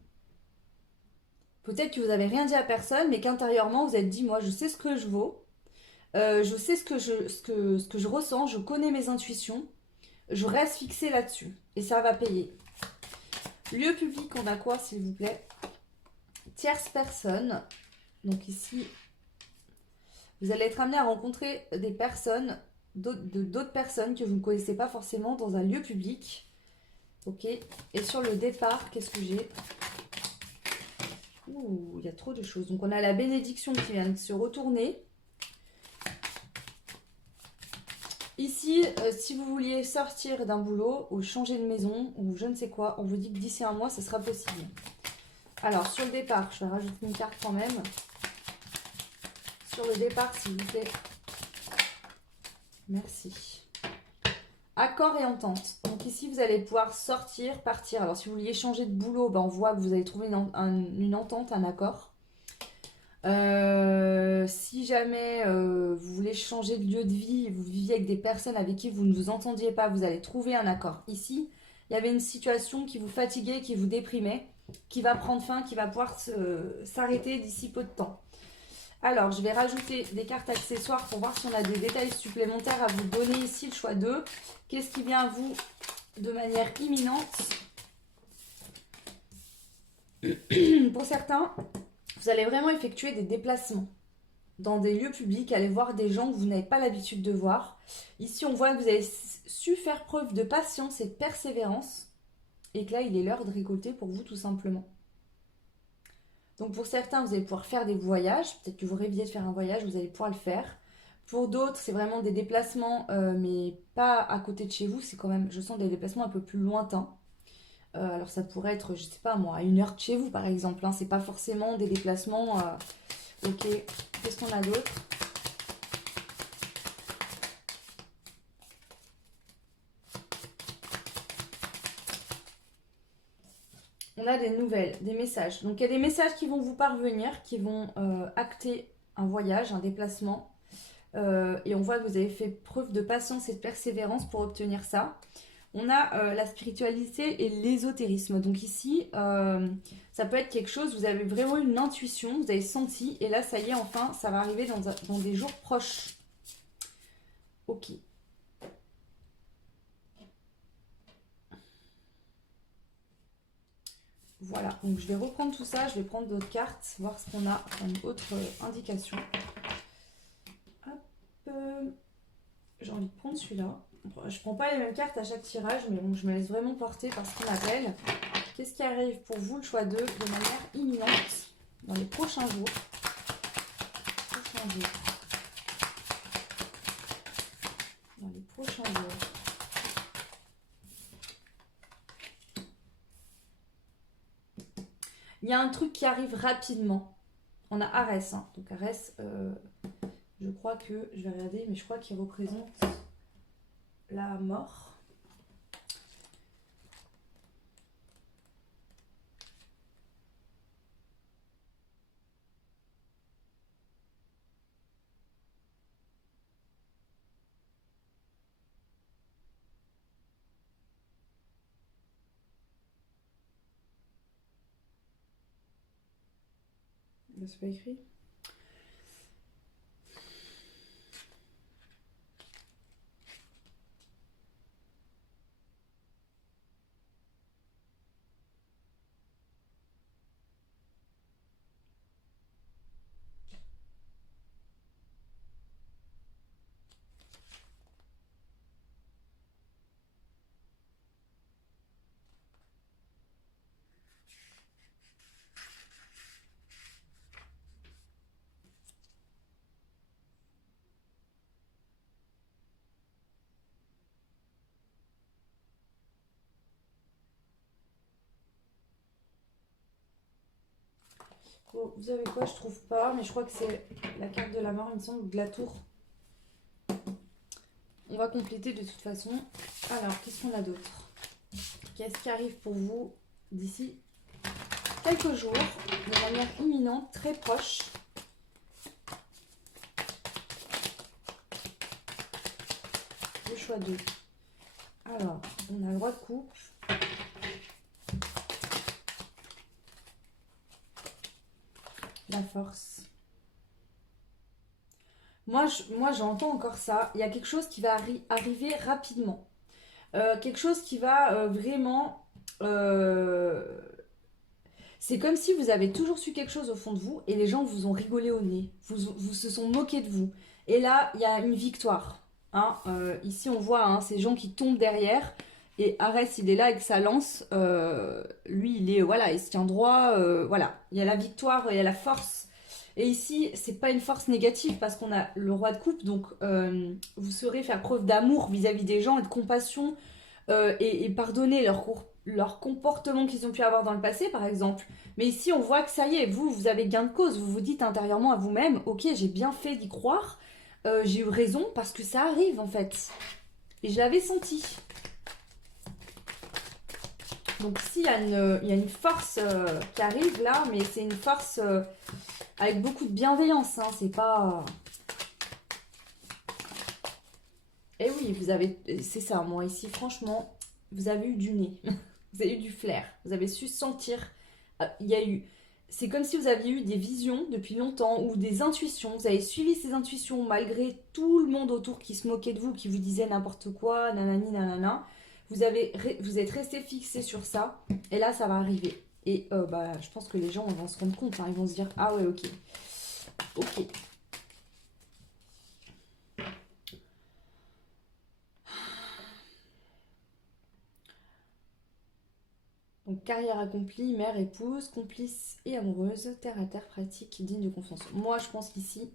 Peut-être que vous n'avez rien dit à personne, mais qu'intérieurement, vous êtes dit, moi, je sais ce que je vaux. Je sais ce que je ressens. Je connais mes intuitions. Je reste fixée là-dessus. Et ça va payer. Lieu public, on a quoi, s'il vous plaît? Tierce personne. Donc ici, vous allez être amené à rencontrer des personnes, d'autres personnes que vous ne connaissez pas forcément dans un lieu public. Ok. Et sur le départ, qu'est-ce que j'ai? Ouh, il y a trop de choses. Donc on a la bénédiction qui vient de se retourner. Ici, si vous vouliez sortir d'un boulot ou changer de maison ou je ne sais quoi, on vous dit que d'ici un mois, ce sera possible. Alors, sur le départ, je vais rajouter une carte quand même. Sur le départ, s'il vous plaît. Merci. Accord et entente. Donc ici, vous allez pouvoir sortir, partir. Alors, si vous vouliez changer de boulot, ben, on voit que vous allez trouver une entente, un accord. Si jamais vous voulez changer de lieu de vie, vous viviez avec des personnes avec qui vous ne vous entendiez pas, vous allez trouver un accord. Ici, il y avait une situation qui vous fatiguait, qui vous déprimait, qui va prendre fin, qui va pouvoir s'arrêter d'ici peu de temps. Alors, je vais rajouter des cartes accessoires pour voir si on a des détails supplémentaires à vous donner ici, le choix 2. Qu'est-ce qui vient à vous de manière imminente? Pour certains, vous allez vraiment effectuer des déplacements dans des lieux publics, aller voir des gens que vous n'avez pas l'habitude de voir. Ici, on voit que vous avez su faire preuve de patience et de persévérance et que là, il est l'heure de récolter pour vous tout simplement. Donc pour certains, vous allez pouvoir faire des voyages. Peut-être que vous rêviez de faire un voyage, vous allez pouvoir le faire. Pour d'autres, c'est vraiment des déplacements, mais pas à côté de chez vous. C'est quand même, je sens, des déplacements un peu plus lointains. Alors ça pourrait être, je sais pas moi, à 1 heure de chez vous par exemple, hein. C'est pas forcément des déplacements. Ok, qu'est-ce qu'on a d'autre? On a des nouvelles, des messages. Donc il y a des messages qui vont vous parvenir, qui vont acter un voyage, un déplacement. Et on voit que vous avez fait preuve de patience et de persévérance pour obtenir ça. On a la spiritualité et l'ésotérisme. Donc ici, ça peut être quelque chose, vous avez vraiment une intuition, vous avez senti, et là, ça y est, enfin, ça va arriver dans des jours proches. Ok. Voilà, donc je vais reprendre tout ça, je vais prendre d'autres cartes, voir ce qu'on a comme autre indication. Hop, j'ai envie de prendre celui-là. Je prends pas les mêmes cartes à chaque tirage, mais bon, je me laisse vraiment porter par ce qu'on appelle. Qu'est-ce qui arrive pour vous, le choix 2, de manière imminente, dans les prochains jours? Dans les prochains jours. Il y a un truc qui arrive rapidement. On a Arès, hein. Donc Arès, je crois que, je vais regarder, mais je crois qu'il représente la mort. C'est pas écrit. Oh, vous savez quoi, je trouve pas, mais je crois que c'est la carte de la mort, il me semble, ou de la tour. On va compléter de toute façon. Alors, qu'est-ce qu'on a d'autre? Qu'est-ce qui arrive pour vous d'ici quelques jours, de manière imminente, très proche? Le choix 2. Alors, on a le roi de coupe. La force. Moi, j'entends encore ça. Il y a quelque chose qui va arriver rapidement. Quelque chose qui va vraiment... c'est comme si vous avez toujours su quelque chose au fond de vous et les gens vous ont rigolé au nez. Vous se sont moqués de vous. Et là, il y a une victoire. Hein. Ici, on voit hein, ces gens qui tombent derrière. Et Arès, il est là avec sa lance. Lui, il est voilà, il se tient droit. Voilà, il y a la victoire, il y a la force. Et ici, c'est pas une force négative parce qu'on a le roi de coupe. Donc, vous saurez faire preuve d'amour vis-à-vis des gens et de compassion et pardonner leur comportement qu'ils ont pu avoir dans le passé, par exemple. Mais ici, on voit que ça y est, vous avez gain de cause. Vous vous dites intérieurement à vous-même, ok, j'ai bien fait d'y croire. J'ai eu raison parce que ça arrive en fait. Et je l'avais senti. Donc ici, il y a une force qui arrive là, mais c'est une force avec beaucoup de bienveillance. Hein, c'est pas... Eh oui, vous avez... C'est ça, moi ici, franchement, vous avez eu du nez. Vous avez eu du flair. Vous avez su sentir... Il y a eu... C'est comme si vous aviez eu des visions depuis longtemps ou des intuitions. Vous avez suivi ces intuitions malgré tout le monde autour qui se moquait de vous, qui vous disait n'importe quoi, nanani, nanana. Vous êtes resté fixé sur ça. Et là, ça va arriver. Et je pense que les gens vont se rendre compte. Hein, ils vont se dire, ah ouais, ok. Ok. Donc, carrière accomplie, mère, épouse, complice et amoureuse, terre à terre, pratique, digne de confiance. Moi, je pense qu'ici,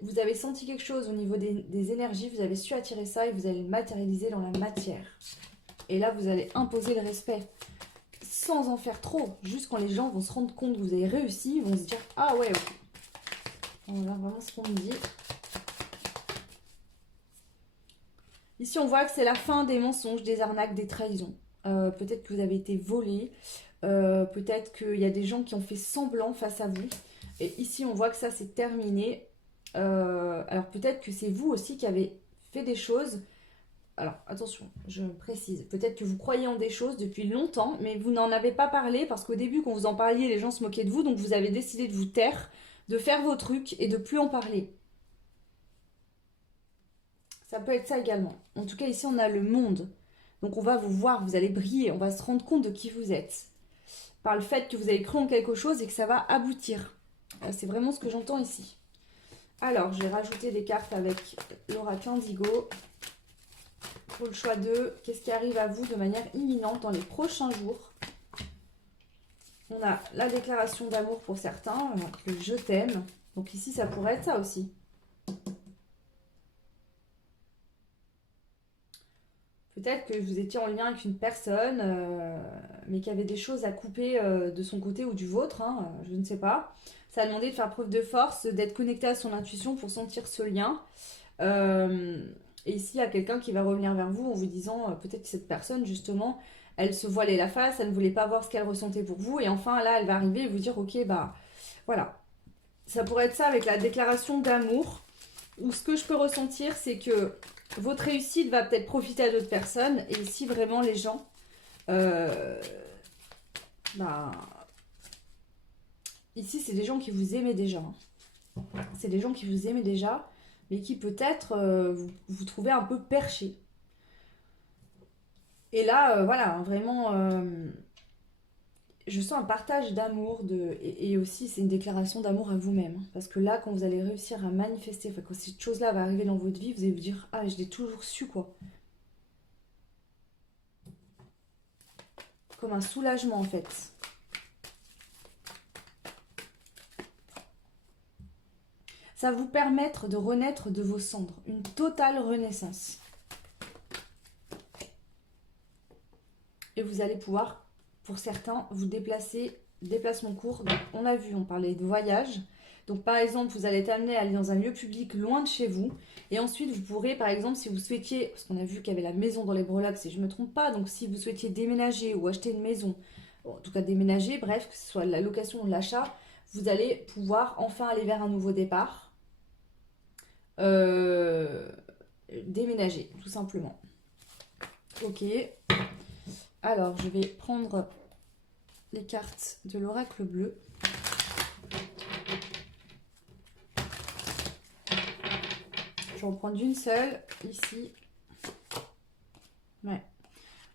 vous avez senti quelque chose au niveau des énergies, vous avez su attirer ça et vous allez le matérialiser dans la matière. Et là, vous allez imposer le respect sans en faire trop. Juste quand les gens vont se rendre compte que vous avez réussi, ils vont se dire « Ah ouais, ok. » Voilà vraiment ce qu'on me dit. Ici, on voit que c'est la fin des mensonges, des arnaques, des trahisons. Peut-être que vous avez été volé. Peut-être qu'il y a des gens qui ont fait semblant face à vous. Et ici, on voit que ça, c'est terminé. Alors peut-être que c'est vous aussi qui avez fait des choses alors attention, je précise, peut-être que vous croyez en des choses depuis longtemps, mais vous n'en avez pas parlé parce qu'au début, quand vous en parliez, les gens se moquaient de vous, donc vous avez décidé de vous taire, de faire vos trucs et de plus en parler. Ça peut être ça également. En tout cas, ici, on a le monde. Donc on va vous voir, vous allez briller, on va se rendre compte de qui vous êtes. Par le fait que vous avez cru en quelque chose et que ça va aboutir. C'est vraiment ce que j'entends ici. Alors, je vais rajouter des cartes avec l'oracle Indigo. Pour le choix 2, qu'est-ce qui arrive à vous de manière imminente dans les prochains jours? On a la déclaration d'amour pour certains, le je t'aime. Donc ici, ça pourrait être ça aussi. Peut-être que vous étiez en lien avec une personne, mais qui avait des choses à couper de son côté ou du vôtre, hein, je ne sais pas. Ça a demandé de faire preuve de force, d'être connecté à son intuition pour sentir ce lien. Et ici, il y a quelqu'un qui va revenir vers vous en vous disant, peut-être que cette personne, justement, elle se voilait la face, elle ne voulait pas voir ce qu'elle ressentait pour vous. Et enfin, là, elle va arriver et vous dire, ok, bah, voilà. Ça pourrait être ça avec la déclaration d'amour. Ou ce que je peux ressentir, c'est que votre réussite va peut-être profiter à d'autres personnes. Et ici, vraiment, les gens... bah, ici, c'est des gens qui vous aimaient déjà. C'est des gens qui vous aimaient déjà, mais qui peut-être vous trouvez un peu perché. Et là, voilà, vraiment, je sens un partage d'amour et aussi c'est une déclaration d'amour à vous-même. Parce que là, quand vous allez réussir à manifester, enfin, quand cette chose-là va arriver dans votre vie, vous allez vous dire, ah, je l'ai toujours su, quoi. Comme un soulagement, en fait. Ça va vous permettre de renaître de vos cendres. Une totale renaissance. Et vous allez pouvoir, pour certains, vous déplacer, déplacement court. Donc, on a vu, on parlait de voyage. Donc, par exemple, vous allez être amené à aller dans un lieu public loin de chez vous. Et ensuite, vous pourrez, par exemple, si vous souhaitiez, parce qu'on a vu qu'il y avait la maison dans les breloques, si je ne me trompe pas, donc si vous souhaitiez déménager ou acheter une maison, bon, en tout cas déménager, bref, que ce soit la location ou l'achat, vous allez pouvoir enfin aller vers un nouveau départ. Déménager, tout simplement. Ok. Alors, je vais prendre les cartes de l'oracle bleu. Je vais en prendre une seule, ici. Ouais.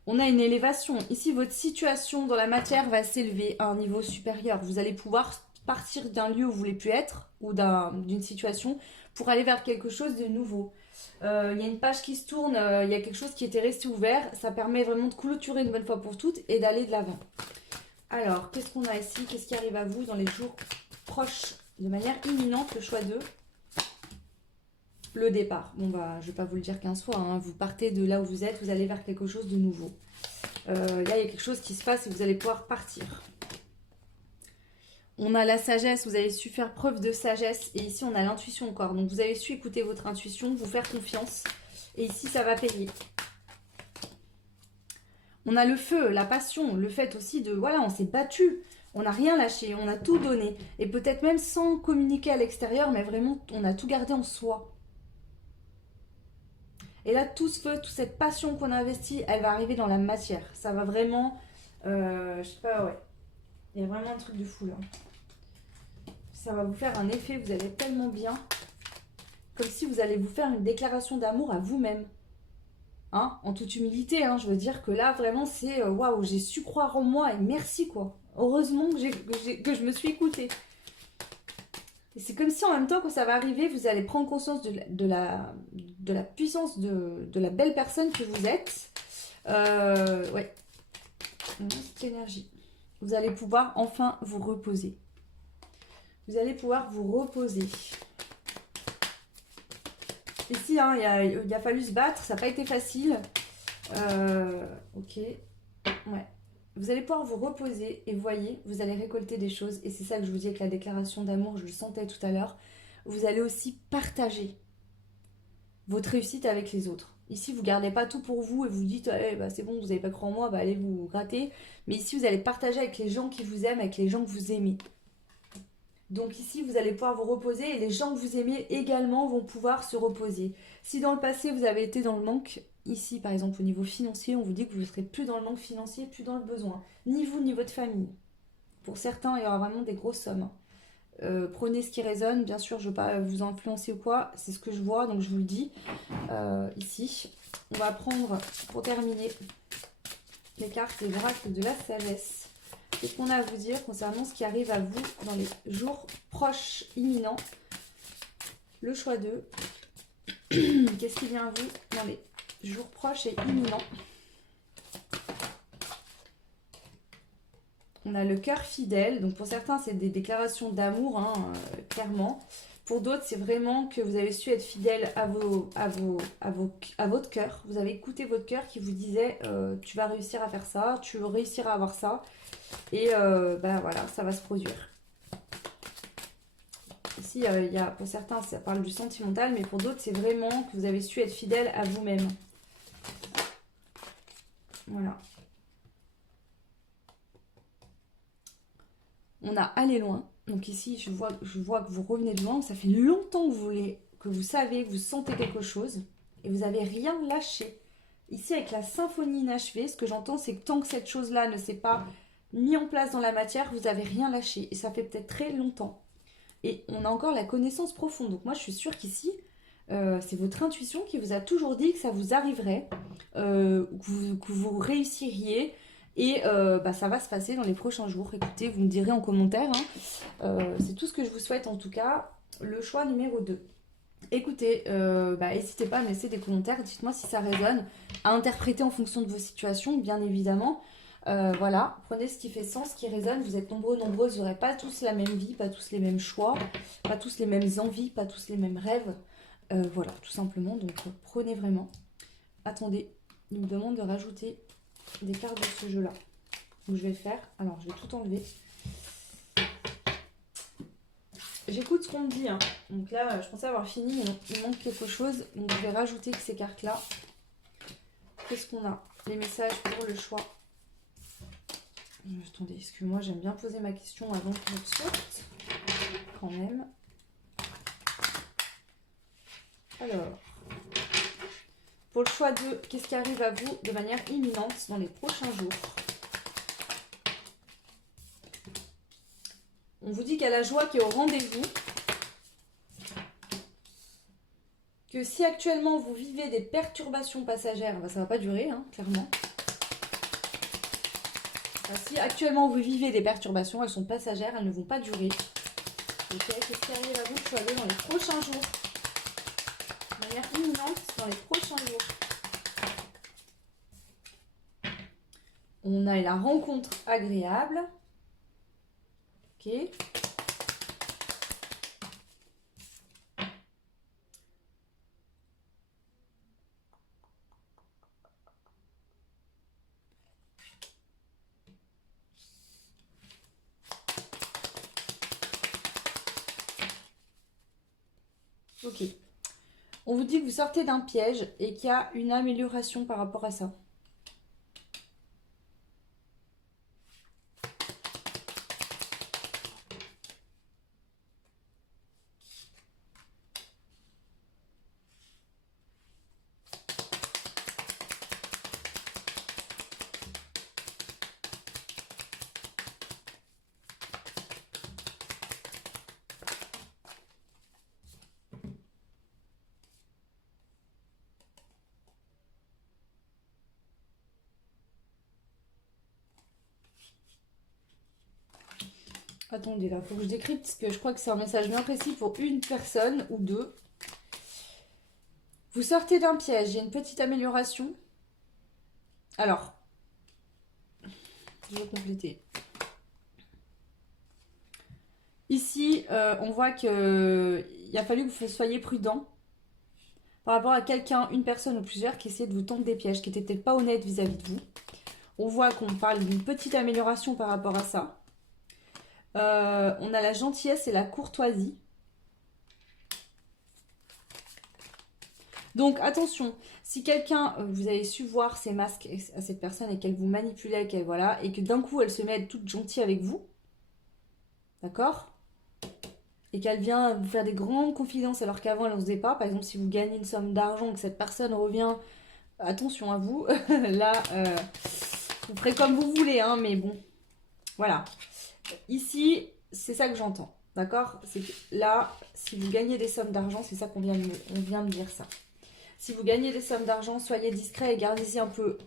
On a une élévation. Ici, votre situation dans la matière va s'élever à un niveau supérieur. Vous allez pouvoir partir d'un lieu où vous ne voulez plus être, ou d'une situation, pour aller vers quelque chose de nouveau. Il y a une page qui se tourne, il y a quelque chose qui était resté ouvert. Ça permet vraiment de clôturer une bonne fois pour toutes et d'aller de l'avant. Alors, qu'est-ce qu'on a ici? Qu'est-ce qui arrive à vous dans les jours proches, de manière imminente? Le choix 2. Le départ. Bon, bah, je ne vais pas vous le dire 15 fois. Hein. Vous partez de là où vous êtes, vous allez vers quelque chose de nouveau. Là, il y a quelque chose qui se passe et vous allez pouvoir partir. On a la sagesse, vous avez su faire preuve de sagesse. Et ici, on a l'intuition encore. Donc, vous avez su écouter votre intuition, vous faire confiance. Et ici, ça va payer. On a le feu, la passion, le fait aussi de... Voilà, on s'est battu. On n'a rien lâché, on a tout donné. Et peut-être même sans communiquer à l'extérieur, mais vraiment, on a tout gardé en soi. Et là, tout ce feu, toute cette passion qu'on a investie, elle va arriver dans la matière. Ça va vraiment... je sais pas, ouais. Il y a vraiment un truc de fou, là. Ça va vous faire un effet, vous allez être tellement bien. Comme si vous allez vous faire une déclaration d'amour à vous-même. Hein, en toute humilité, hein, je veux dire que là, vraiment, c'est... Waouh, j'ai su croire en moi et merci, quoi. Heureusement que je me suis écoutée. Et c'est comme si en même temps, quand ça va arriver, vous allez prendre conscience de la puissance de la belle personne que vous êtes. Ouais. Cette énergie. Vous allez pouvoir enfin vous reposer. Vous allez pouvoir vous reposer. Ici, hein, il a fallu se battre, ça n'a pas été facile. Ok. Ouais. Vous allez pouvoir vous reposer et voyez, vous allez récolter des choses. Et c'est ça que je vous dis avec la déclaration d'amour, je le sentais tout à l'heure. Vous allez aussi partager votre réussite avec les autres. Ici, vous ne gardez pas tout pour vous et vous dites bah, c'est bon, vous n'avez pas cru en moi, bah, allez vous gratter. Mais ici, vous allez partager avec les gens qui vous aiment, avec les gens que vous aimez. Donc ici, vous allez pouvoir vous reposer et les gens que vous aimez également vont pouvoir se reposer. Si dans le passé, vous avez été dans le manque, ici, par exemple, au niveau financier, on vous dit que vous ne serez plus dans le manque financier, plus dans le besoin. Ni vous, ni votre famille. Pour certains, il y aura vraiment des grosses sommes. Prenez ce qui résonne. Bien sûr, je ne veux pas vous influencer ou quoi. C'est ce que je vois, donc je vous le dis ici. On va prendre, pour terminer, les cartes des oracles de la sagesse. Qu'est-ce qu'on a à vous dire concernant ce qui arrive à vous dans les jours proches, imminents? Le choix 2. Qu'est-ce qui vient à vous dans les jours proches et imminents? On a le cœur fidèle. Donc pour certains, c'est des déclarations d'amour, hein, clairement. Pour d'autres, c'est vraiment que vous avez su être fidèle à votre cœur. Vous avez écouté votre cœur qui vous disait tu vas réussir à faire ça, tu réussiras à avoir ça. Et bah voilà, ça va se produire. Ici, pour certains, ça parle du sentimental, mais pour d'autres, c'est vraiment que vous avez su être fidèle à vous-même. Voilà. On a aller loin. Donc ici, je vois que vous revenez de loin. Ça fait longtemps que vous savez, que vous sentez quelque chose. Et vous n'avez rien lâché. Ici, avec la symphonie inachevée, ce que j'entends, c'est que tant que cette chose-là ne s'est pas mise en place dans la matière, vous n'avez rien lâché. Et ça fait peut-être très longtemps. Et on a encore la connaissance profonde. Donc moi, je suis sûre qu'ici, c'est votre intuition qui vous a toujours dit que ça vous arriverait, que vous réussiriez. Et bah, ça va se passer dans les prochains jours. Écoutez, vous me direz en commentaire. Hein. C'est tout ce que je vous souhaite en tout cas. Le choix numéro 2. Écoutez, bah, n'hésitez pas à me laisser des commentaires. Dites-moi si ça résonne. À interpréter en fonction de vos situations, bien évidemment. Voilà, prenez ce qui fait sens, ce qui résonne. Vous êtes nombreux, nombreuses. Vous n'aurez pas tous la même vie, pas tous les mêmes choix, pas tous les mêmes envies, pas tous les mêmes rêves. Voilà, tout simplement. Donc prenez vraiment. Attendez, il me demande de rajouter des cartes de ce jeu là. Donc je vais le faire. Alors je vais tout enlever. J'écoute ce qu'on me dit. Hein. Donc là, je pensais avoir fini, mais non, il manque quelque chose. Donc je vais rajouter ces cartes là. Qu'est-ce qu'on a? Les messages pour le choix. Attendez, excusez-moi, j'aime bien poser ma question avant que je sorte. Quand même. Alors. Pour le choix 2, qu'est-ce qui arrive à vous de manière imminente dans les prochains jours? On vous dit qu'il y a la joie qui est au rendez-vous. Que si actuellement vous vivez des perturbations passagères, bah ça ne va pas durer, hein, clairement. Enfin, si actuellement vous vivez des perturbations, elles sont passagères, elles ne vont pas durer. Ok, qu'est-ce qui arrive à vous de choix 2 dans les prochains jours? De manière imminente dans les prochains jours. On a la rencontre agréable. Ok. Ok. On vous dit que vous sortez d'un piège et qu'il y a une amélioration par rapport à ça. Attendez, là, il faut que je décrypte parce que je crois que c'est un message bien précis pour une personne ou deux. Vous sortez d'un piège, il y a une petite amélioration. Alors, je vais compléter. Ici, on voit qu'il a fallu que vous soyez prudent par rapport à quelqu'un, une personne ou plusieurs qui essaient de vous tendre des pièges, qui n'étaient peut-être pas honnêtes vis-à-vis de vous. On voit qu'on parle d'une petite amélioration par rapport à ça. On a la gentillesse et la courtoisie. Donc attention, si quelqu'un, vous avez su voir ses masques à cette personne et qu'elle vous manipulait, qu'elle voilà, et que d'un coup elle se met à être toute gentille avec vous, d'accord? Et qu'elle vient vous faire des grandes confidences alors qu'avant elle n'en faisait pas. Par exemple, si vous gagnez une somme d'argent et que cette personne revient attention à vous. Là, vous ferez comme vous voulez, hein, mais bon, voilà. Ici, c'est ça que j'entends, d'accord? C'est que là, si vous gagnez des sommes d'argent, c'est ça on vient de dire ça. Si vous gagnez des sommes d'argent, soyez discret et gardez-y un peu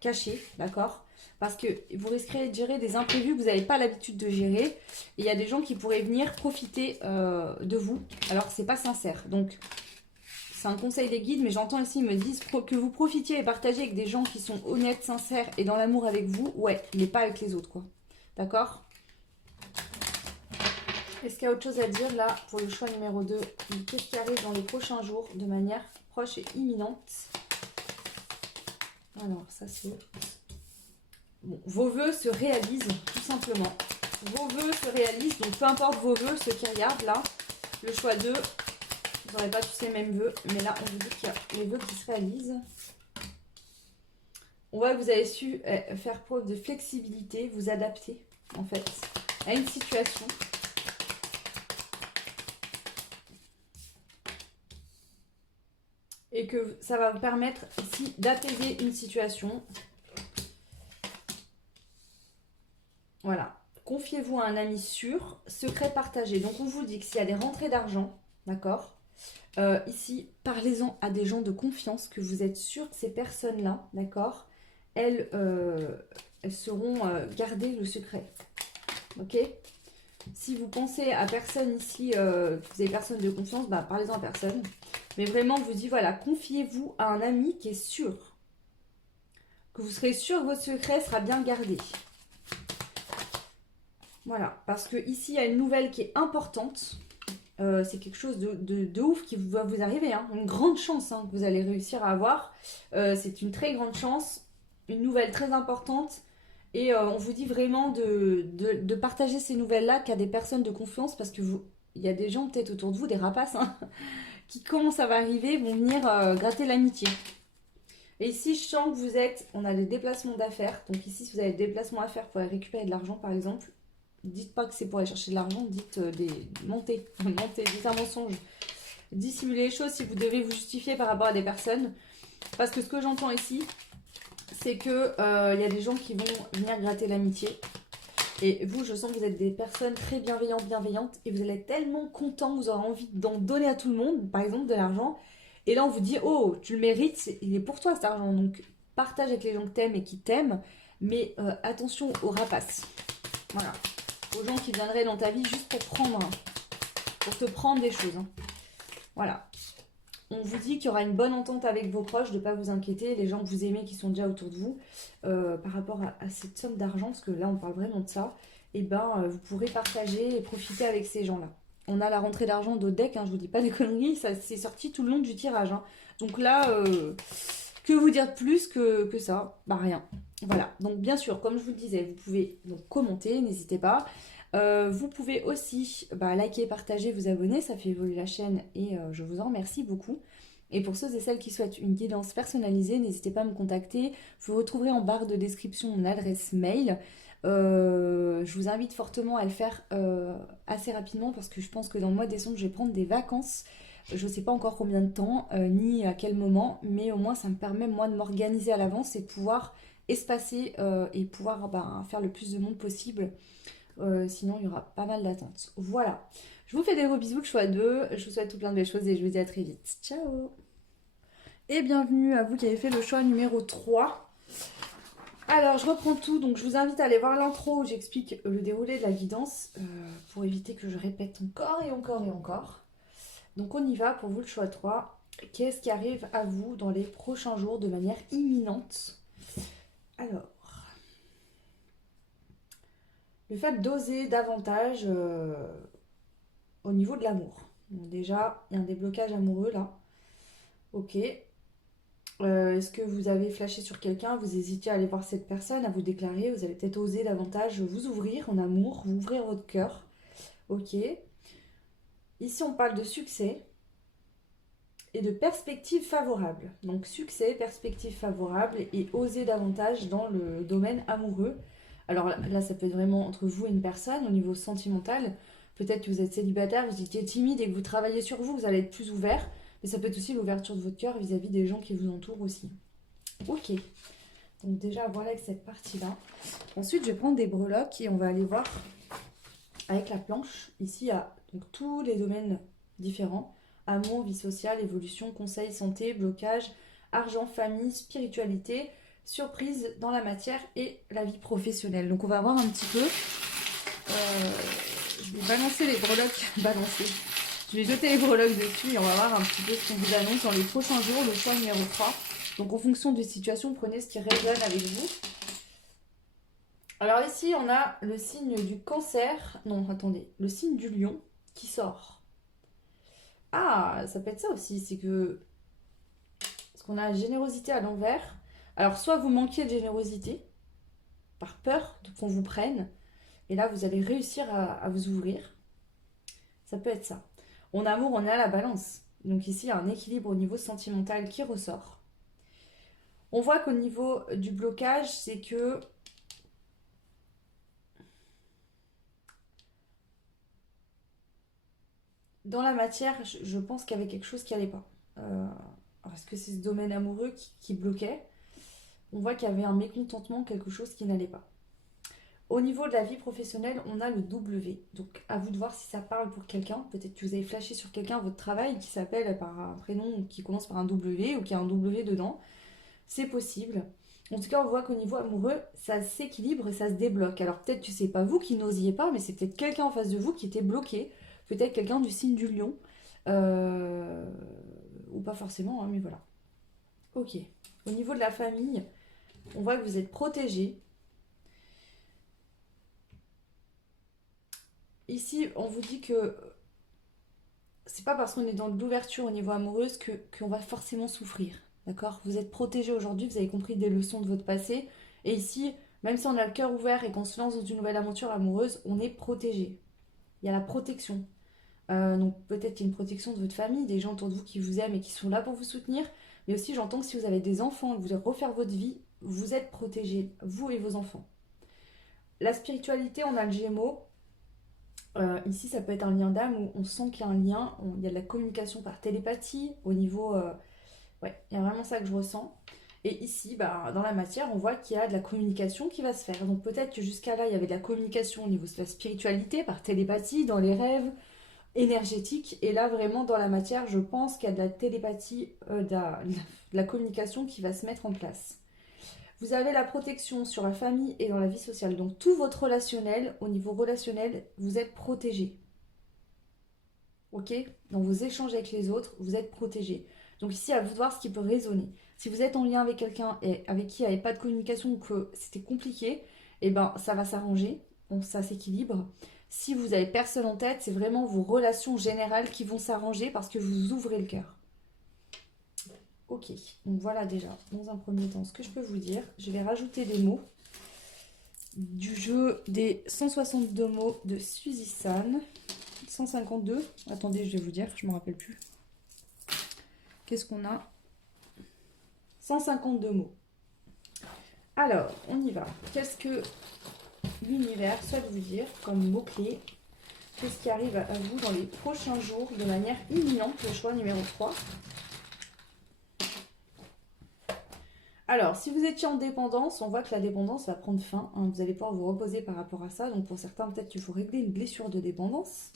caché, d'accord? Parce que vous risquerez de gérer des imprévus que vous n'avez pas l'habitude de gérer. Et il y a des gens qui pourraient venir profiter de vous, alors que c'est pas sincère. Donc, c'est un conseil des guides, mais j'entends ici, ils me disent que vous profitiez et partagez avec des gens qui sont honnêtes, sincères et dans l'amour avec vous. Ouais, mais pas avec les autres, quoi. D'accord? Est-ce qu'il y a autre chose à dire là pour le choix numéro 2? Qu'est-ce qui arrive dans les prochains jours de manière proche et imminente? Alors, ça c'est... Bon, vos vœux se réalisent, tout simplement. Vos vœux se réalisent, donc peu importe vos vœux, ceux qui regardent là, le choix 2, vous n'aurez pas tous les mêmes vœux, mais là on vous dit qu'il y a les vœux qui se réalisent. On voit que vous avez su faire preuve de flexibilité, vous adapter en fait à une situation. Et que ça va vous permettre ici d'apaiser une situation. Voilà. Confiez-vous à un ami sûr, secret partagé. Donc on vous dit que s'il y a des rentrées d'argent, d'accord, ici, parlez-en à des gens de confiance, que vous êtes sûr que ces personnes-là, d'accord, elles sauront garder le secret. Ok? Si vous pensez à personne ici, que vous avez personne de confiance, bah, parlez-en à personne. Mais vraiment, je vous dis, voilà, confiez-vous à un ami qui est sûr. Que vous serez sûr que votre secret sera bien gardé. Voilà, parce que ici, il y a une nouvelle qui est importante. C'est quelque chose de ouf qui va vous arriver. Hein. Une grande chance hein, que vous allez réussir à avoir. C'est une très grande chance. Une nouvelle très importante. Et on vous dit vraiment de partager ces nouvelles-là qu'à des personnes de confiance. Parce que il y a des gens peut-être autour de vous, des rapaces, hein, qui, quand ça va arriver, vont venir gratter l'amitié. Et ici, je sens que vous êtes... On a des déplacements d'affaires. Donc ici, si vous avez des déplacements à faire pour aller récupérer de l'argent, par exemple, dites pas que c'est pour aller chercher de l'argent, dites montez, dites un mensonge. Dissimulez les choses si vous devez vous justifier par rapport à des personnes. Parce que ce que j'entends ici, c'est que y a des gens qui vont venir gratter l'amitié. Et vous, je sens que vous êtes des personnes très bienveillantes. Et vous allez être tellement content, vous aurez envie d'en donner à tout le monde, par exemple de l'argent. Et là, on vous dit, oh, tu le mérites, il est pour toi cet argent. Donc, partage avec les gens que t'aimes et qui t'aiment. Mais attention aux rapaces. Voilà. Aux gens qui viendraient dans ta vie juste pour te prendre des choses. Hein. Voilà. On vous dit qu'il y aura une bonne entente avec vos proches, de ne pas vous inquiéter, les gens que vous aimez qui sont déjà autour de vous, par rapport à cette somme d'argent, parce que là on parle vraiment de ça, et ben vous pourrez partager et profiter avec ces gens-là. On a la rentrée d'argent d'Odec, hein, je vous dis pas des conneries, ça c'est sorti tout le long du tirage. Hein. Donc là, que vous dire de plus que ça? Bah rien. Voilà, donc bien sûr, comme je vous le disais, vous pouvez donc commenter, n'hésitez pas. Vous pouvez aussi liker, partager, vous abonner, ça fait évoluer la chaîne et je vous en remercie beaucoup. Et pour ceux et celles qui souhaitent une guidance personnalisée, n'hésitez pas à me contacter. Vous retrouverez en barre de description mon adresse mail. Je vous invite fortement à le faire assez rapidement parce que je pense que dans le mois de décembre, je vais prendre des vacances. Je ne sais pas encore combien de temps, ni à quel moment, mais au moins ça me permet moi de m'organiser à l'avance et de pouvoir espacer et pouvoir faire le plus de monde possible. Sinon, il y aura pas mal d'attentes. Voilà. Je vous fais des gros bisous, le choix 2. Je vous souhaite tout plein de belles choses et je vous dis à très vite. Ciao! Et bienvenue à vous qui avez fait le choix numéro 3. Alors, je reprends tout. Donc, je vous invite à aller voir l'intro où j'explique le déroulé de la guidance pour éviter que je répète encore et encore et encore. Donc, on y va pour vous, le choix 3. Qu'est-ce qui arrive à vous dans les prochains jours de manière imminente? Alors, le fait d'oser davantage au niveau de l'amour. Donc déjà, il y a un déblocage amoureux là. Ok. Est-ce que vous avez flashé sur quelqu'un, vous hésitiez à aller voir cette personne, à vous déclarer, vous allez peut-être oser davantage vous ouvrir en amour, vous ouvrir votre cœur. Ok. Ici, on parle de succès et de perspectives favorables. Donc succès, perspectives favorables et oser davantage dans le domaine amoureux. Alors là, ça peut être vraiment entre vous et une personne au niveau sentimental. Peut-être que vous êtes célibataire, vous étiez timide et que vous travaillez sur vous, vous allez être plus ouvert. Mais ça peut être aussi l'ouverture de votre cœur vis-à-vis des gens qui vous entourent aussi. Ok, donc déjà voilà avec cette partie-là. Ensuite, je vais prendre des breloques et on va aller voir avec la planche. Ici, il y a donc, tous les domaines différents. Amour, vie sociale, évolution, conseil, santé, blocage, argent, famille, spiritualité, surprise dans la matière et la vie professionnelle. Donc on va voir un petit peu. Je vais balancer les breloques. Balancer. Je vais jeter les breloques dessus et on va voir un petit peu ce qu'on vous annonce dans les prochains jours, le choix numéro 3. Donc en fonction des situations, prenez ce qui résonne avec vous. Alors ici, on a le signe du cancer. Non, attendez. Le signe du lion qui sort. Ah, ça peut être ça aussi. C'est que... Parce qu'on a la générosité à l'envers. Alors, soit vous manquez de générosité, par peur qu'on vous prenne. Et là, vous allez réussir à vous ouvrir. Ça peut être ça. En amour, on est à la balance. Donc ici, il y a un équilibre au niveau sentimental qui ressort. On voit qu'au niveau du blocage, c'est que dans la matière, je pense qu'il y avait quelque chose qui n'allait pas. Parce que c'est ce domaine amoureux qui bloquait. On voit qu'il y avait un mécontentement, quelque chose qui n'allait pas. Au niveau de la vie professionnelle, on a le W. Donc à vous de voir si ça parle pour quelqu'un. Peut-être que vous avez flashé sur quelqu'un votre travail qui s'appelle par un prénom qui commence par un W ou qui a un W dedans. C'est possible. En tout cas, on voit qu'au niveau amoureux, ça s'équilibre et ça se débloque. Alors peut-être que c'est pas vous qui n'osiez pas, mais c'est peut-être quelqu'un en face de vous qui était bloqué. Peut-être quelqu'un du signe du lion. Euh, Ou pas forcément, hein, mais voilà. Ok. Au niveau de la famille, on voit que vous êtes protégé. Ici, on vous dit que c'est pas parce qu'on est dans de l'ouverture au niveau amoureuse qu'on va forcément souffrir. D'accord? Vous êtes protégé aujourd'hui, vous avez compris des leçons de votre passé. Et ici, même si on a le cœur ouvert et qu'on se lance dans une nouvelle aventure amoureuse, on est protégé. Il y a la protection. Donc peut-être qu'il y a une protection de votre famille, des gens autour de vous qui vous aiment et qui sont là pour vous soutenir. Mais aussi, j'entends que si vous avez des enfants, que vous voulez refaire votre vie, vous êtes protégé, vous et vos enfants. La spiritualité, on a le Gémeaux. Ici, ça peut être un lien d'âme où on sent qu'il y a un lien, il y a de la communication par télépathie au niveau... ouais, il y a vraiment ça que je ressens. Et ici, bah, dans la matière, on voit qu'il y a de la communication qui va se faire. Donc peut-être que jusqu'à là, il y avait de la communication au niveau de la spiritualité, par télépathie, dans les rêves, énergétiques. Et là, vraiment, dans la matière, je pense qu'il y a de la télépathie, de la communication qui va se mettre en place. Vous avez la protection sur la famille et dans la vie sociale. Donc tout votre relationnel, au niveau relationnel, vous êtes protégé. Ok? Dans vos échanges avec les autres, vous êtes protégé. Donc ici, à vous de voir ce qui peut résonner. Si vous êtes en lien avec quelqu'un et avec qui il n'y avait pas de communication ou que c'était compliqué, eh ben ça va s'arranger. Donc ça s'équilibre. Si vous avez personne en tête, c'est vraiment vos relations générales qui vont s'arranger parce que vous ouvrez le cœur. Ok, donc voilà déjà, dans un premier temps, ce que je peux vous dire. Je vais rajouter des mots du jeu des 162 mots de Suzy San. 152, attendez, je vais vous dire, je ne me rappelle plus. Qu'est-ce qu'on a? 152 mots. Alors, on y va. Qu'est-ce que l'univers souhaite vous dire comme mot-clé? Qu'est-ce qui arrive à vous dans les prochains jours de manière imminente? Le choix numéro 3. Alors, si vous étiez en dépendance, on voit que la dépendance va prendre fin. Hein, vous allez pouvoir vous reposer par rapport à ça. Donc pour certains, peut-être qu'il faut régler une blessure de dépendance.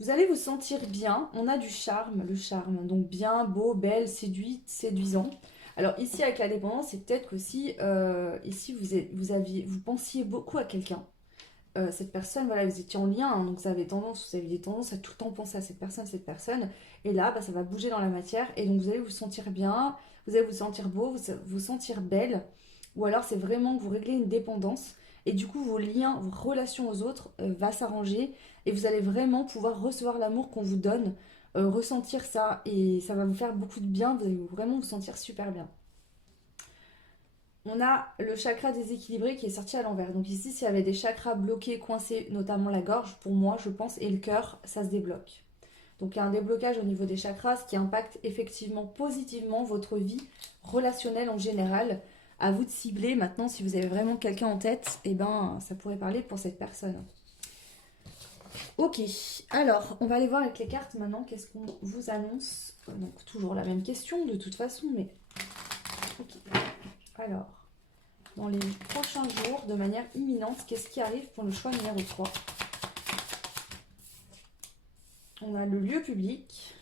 Vous allez vous sentir bien. On a du charme, le charme. Donc bien, beau, belle, séduite, séduisant. Alors ici, avec la dépendance, c'est peut-être qu'aussi, ici, vous pensiez beaucoup à quelqu'un. Cette personne, voilà, vous étiez en lien, hein, donc vous avez des tendances à tout le temps penser à cette personne, et là, bah, ça va bouger dans la matière, et donc vous allez vous sentir bien, vous allez vous sentir beau, vous sentir belle, ou alors c'est vraiment que vous réglez une dépendance, et du coup vos liens, vos relations aux autres va s'arranger, et vous allez vraiment pouvoir recevoir l'amour qu'on vous donne, ressentir ça, et ça va vous faire beaucoup de bien, vous allez vraiment vous sentir super bien. On a le chakra déséquilibré qui est sorti à l'envers. Donc ici, s'il y avait des chakras bloqués, coincés, notamment la gorge, pour moi, je pense, et le cœur, ça se débloque. Donc il y a un déblocage au niveau des chakras, ce qui impacte effectivement positivement votre vie relationnelle en général. À vous de cibler. Maintenant, si vous avez vraiment quelqu'un en tête, eh ben, ça pourrait parler pour cette personne. Ok, alors, on va aller voir avec les cartes maintenant. Qu'est-ce qu'on vous annonce? Donc toujours la même question de toute façon, mais Ok. Alors, dans les prochains jours, de manière imminente, qu'est-ce qui arrive pour le choix numéro 3? On a le lieu public.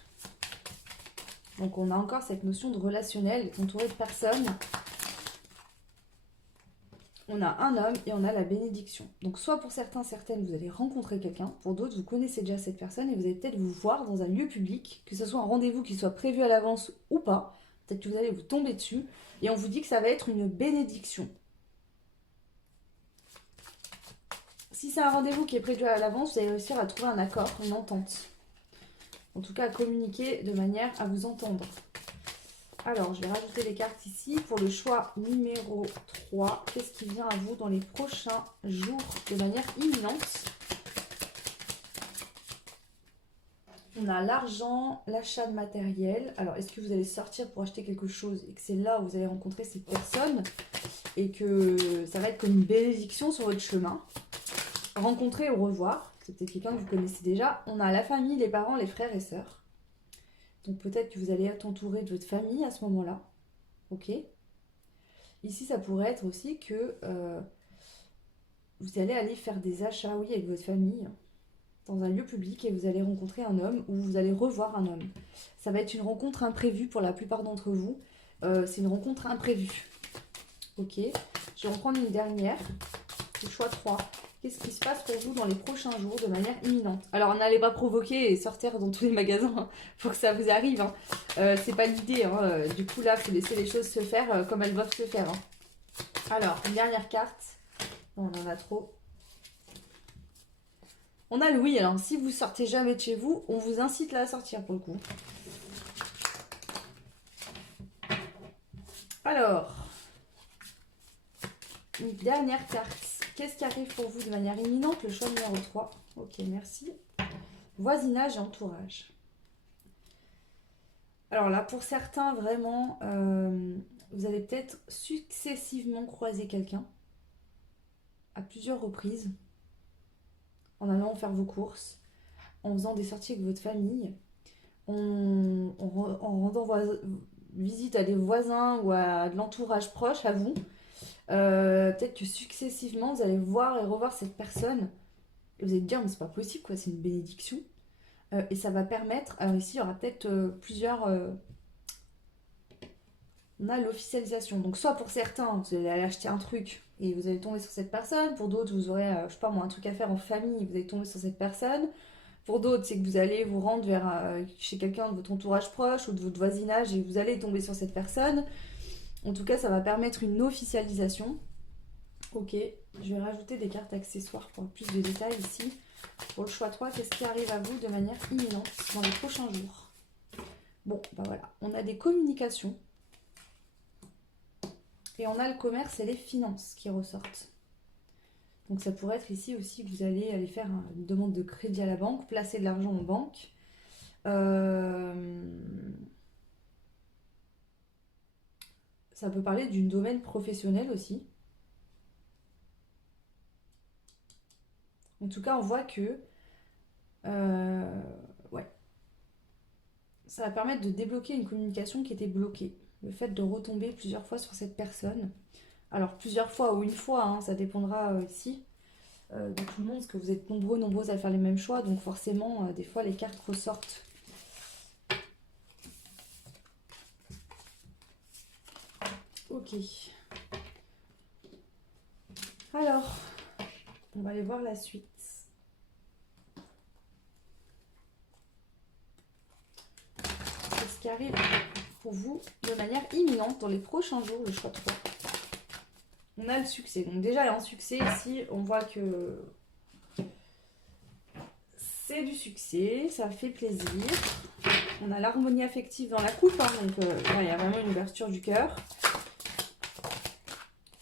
Donc on a encore cette notion de relationnel, entouré de personnes. On a un homme et on a la bénédiction. Donc soit pour certains, certaines, vous allez rencontrer quelqu'un. Pour d'autres, vous connaissez déjà cette personne et vous allez peut-être vous voir dans un lieu public, que ce soit un rendez-vous qui soit prévu à l'avance ou pas. Peut-être que vous allez vous tomber dessus. Et on vous dit que ça va être une bénédiction. Si c'est un rendez-vous qui est prévu à l'avance, vous allez réussir à trouver un accord, une entente. En tout cas, à communiquer de manière à vous entendre. Alors, je vais rajouter les cartes ici. Pour le choix numéro 3, qu'est-ce qui vient à vous dans les prochains jours de manière imminente? On a l'argent, l'achat de matériel. Alors, est-ce que vous allez sortir pour acheter quelque chose et que c'est là où vous allez rencontrer cette personne et que ça va être comme une bénédiction sur votre chemin? Rencontrer ou revoir, c'est peut-être quelqu'un que vous connaissez déjà. On a la famille, les parents, les frères et sœurs. Donc peut-être que vous allez être entouré de votre famille à ce moment-là. Ok. Ici, ça pourrait être aussi que vous allez aller faire des achats, oui, avec votre famille, dans un lieu public et vous allez rencontrer un homme ou vous allez revoir un homme. Ça va être une rencontre imprévue pour la plupart d'entre vous. C'est une rencontre imprévue. Ok. Je vais en prendre une dernière. Le choix 3. Qu'est-ce qui se passe pour vous dans les prochains jours de manière imminente? Alors, n'allez pas provoquer et sortir dans tous les magasins hein, pour que ça vous arrive. Hein. C'est pas l'idée. Hein. Du coup, là, il faut laisser les choses se faire comme elles doivent se faire. Hein. Alors, une dernière carte. On en a trop. On a le oui. Alors, si vous sortez jamais de chez vous, on vous incite là à sortir pour le coup. Alors, une dernière carte. Qu'est-ce qui arrive pour vous de manière imminente? Le choix numéro 3. Ok, merci. Voisinage et entourage. Alors là, pour certains, vraiment, vous allez peut-être successivement croiser quelqu'un à plusieurs reprises en allant faire vos courses, en faisant des sorties avec votre famille, en rendant visite à des voisins ou à de l'entourage proche à vous. Peut-être que successivement, vous allez voir et revoir cette personne et vous allez dire, mais c'est pas possible, quoi, c'est une bénédiction. Et ça va permettre, alors ici, il y aura peut-être plusieurs... on a l'officialisation. Donc, soit pour certains, vous allez aller acheter un truc et vous allez tomber sur cette personne. Pour d'autres, vous aurez, je sais pas moi, un truc à faire en famille et vous allez tomber sur cette personne. Pour d'autres, c'est que vous allez vous rendre chez quelqu'un de votre entourage proche ou de votre voisinage et vous allez tomber sur cette personne. En tout cas, ça va permettre une officialisation. Ok, je vais rajouter des cartes accessoires pour plus de détails ici. Pour le choix 3, qu'est-ce qui arrive à vous de manière imminente dans les prochains jours? Bon, bah voilà, on a des communications. Et on a le commerce et les finances qui ressortent. Donc ça pourrait être ici aussi que vous allez aller faire une demande de crédit à la banque, placer de l'argent en banque. Ça peut parler d'une domaine professionnel aussi. En tout cas, on voit que ouais, ça va permettre de débloquer une communication qui était bloquée. Le fait de retomber plusieurs fois sur cette personne. Alors plusieurs fois ou une fois, hein, ça dépendra ici de tout le monde, parce que vous êtes nombreuses à faire les mêmes choix, donc forcément, des fois, les cartes ressortent. Ok. Alors, on va aller voir la suite. Qu'est-ce qui arrive pour vous de manière imminente dans les prochains jours, le choix 3? On a le succès. Donc déjà, il y a un succès ici. On voit que c'est du succès. Ça fait plaisir. On a l'harmonie affective dans la coupe. Hein, donc il y a vraiment une ouverture du cœur.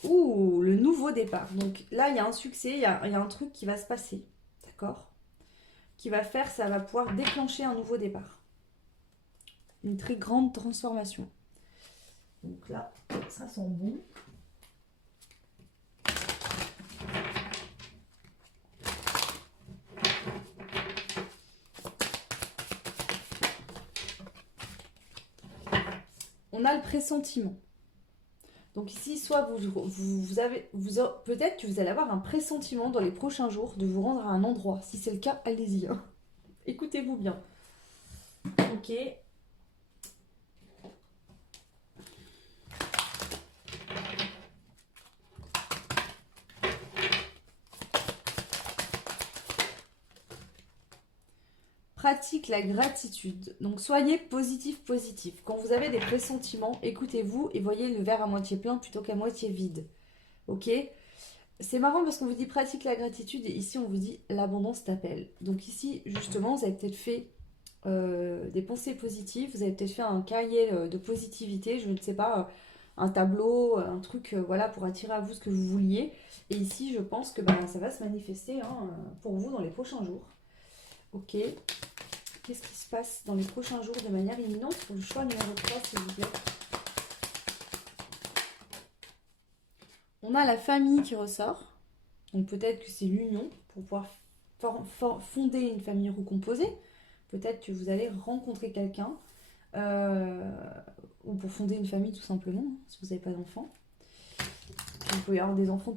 Ouh, le nouveau départ. Donc là, il y a un succès. Il y a un truc qui va se passer. D'accord? Qui va faire, ça va pouvoir déclencher un nouveau départ. Une très grande transformation. Donc là, ça sent bon. On a le pressentiment. Donc ici, soit peut-être que vous allez avoir un pressentiment dans les prochains jours de vous rendre à un endroit. Si c'est le cas, allez-y, hein. Écoutez-vous bien. Ok. Pratique la gratitude. Donc soyez positif, positif. Quand vous avez des pressentiments, écoutez-vous et voyez le verre à moitié plein plutôt qu'à moitié vide. Ok? C'est marrant parce qu'on vous dit pratique la gratitude et ici on vous dit l'abondance t'appelle. Donc ici justement vous avez peut-être fait des pensées positives, vous avez peut-être fait un cahier de positivité, je ne sais pas, un tableau, un truc voilà pour attirer à vous ce que vous vouliez. Et ici je pense que bah, ça va se manifester hein, pour vous dans les prochains jours. Ok. Qu'est-ce qui se passe dans les prochains jours de manière imminente pour le choix numéro 3 s'il vous plaît? On a la famille qui ressort. Donc peut-être que c'est l'union pour pouvoir fonder une famille recomposée. Peut-être que vous allez rencontrer quelqu'un. euh, ou pour fonder une famille tout simplement, hein, si vous n'avez pas d'enfants. Vous pouvez avoir des enfants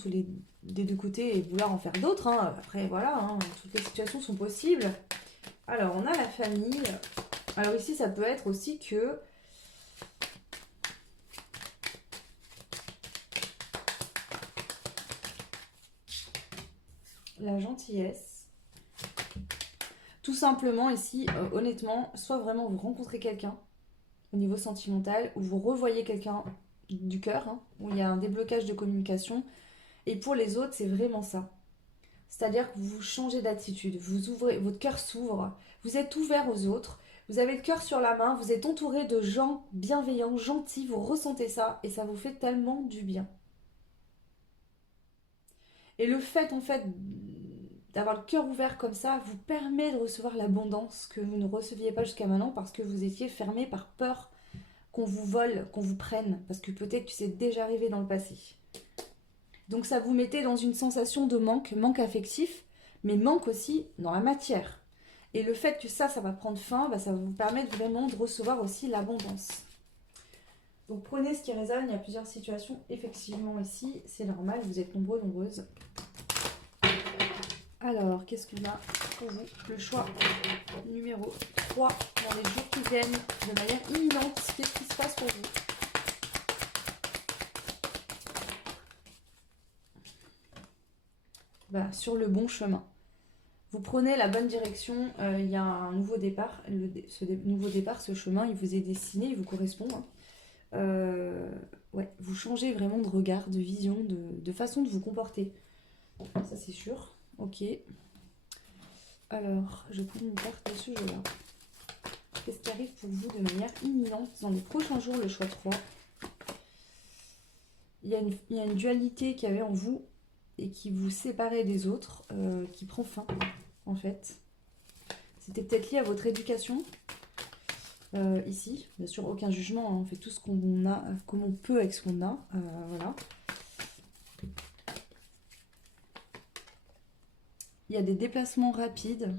des deux côtés et vouloir en faire d'autres. Hein. Après voilà, hein, toutes les situations sont possibles. Alors on a la famille. Alors ici ça peut être aussi que la gentillesse. Tout simplement ici, honnêtement, soit vraiment vous rencontrez quelqu'un au niveau sentimental, ou vous revoyez quelqu'un du cœur, hein, où il y a un déblocage de communication. Et pour les autres, c'est vraiment ça. C'est-à-dire que vous changez d'attitude, vous ouvrez, votre cœur s'ouvre, vous êtes ouvert aux autres, vous avez le cœur sur la main, vous êtes entouré de gens bienveillants, gentils, vous ressentez ça et ça vous fait tellement du bien. Et le fait en fait d'avoir le cœur ouvert comme ça vous permet de recevoir l'abondance que vous ne receviez pas jusqu'à maintenant parce que vous étiez fermé par peur qu'on vous vole, qu'on vous prenne, parce que peut-être que c'est déjà arrivé dans le passé. Donc ça vous mettait dans une sensation de manque, manque affectif, mais manque aussi dans la matière. Et le fait que ça va prendre fin, bah, ça va vous permettre vraiment de recevoir aussi l'abondance. Donc prenez ce qui résonne, il y a plusieurs situations, effectivement ici, c'est normal, vous êtes nombreux, nombreuses. Alors, qu'est-ce qu'on a pour vous? Le choix numéro 3 dans les jours qui viennent, de manière imminente, qu'est-ce qui se passe pour vous? Bah, sur le bon chemin. Vous prenez la bonne direction, il y a un nouveau départ. Nouveau départ, ce chemin, il vous est destiné, il vous correspond. Hein. Ouais, vous changez vraiment de regard, de vision, de façon de vous comporter. Ça, c'est sûr. Ok. Alors, je prends une carte de ce jeu-là. Qu'est-ce qui arrive pour vous de manière imminente dans les prochains jours, le choix 3? Il y a une dualité qu'il y avait en vous et qui vous séparait des autres, qui prend fin, en fait. C'était peut-être lié à votre éducation, ici. Bien sûr, aucun jugement, hein. On fait tout ce qu'on a, comme on peut avec ce qu'on a. Voilà. Il y a des déplacements rapides.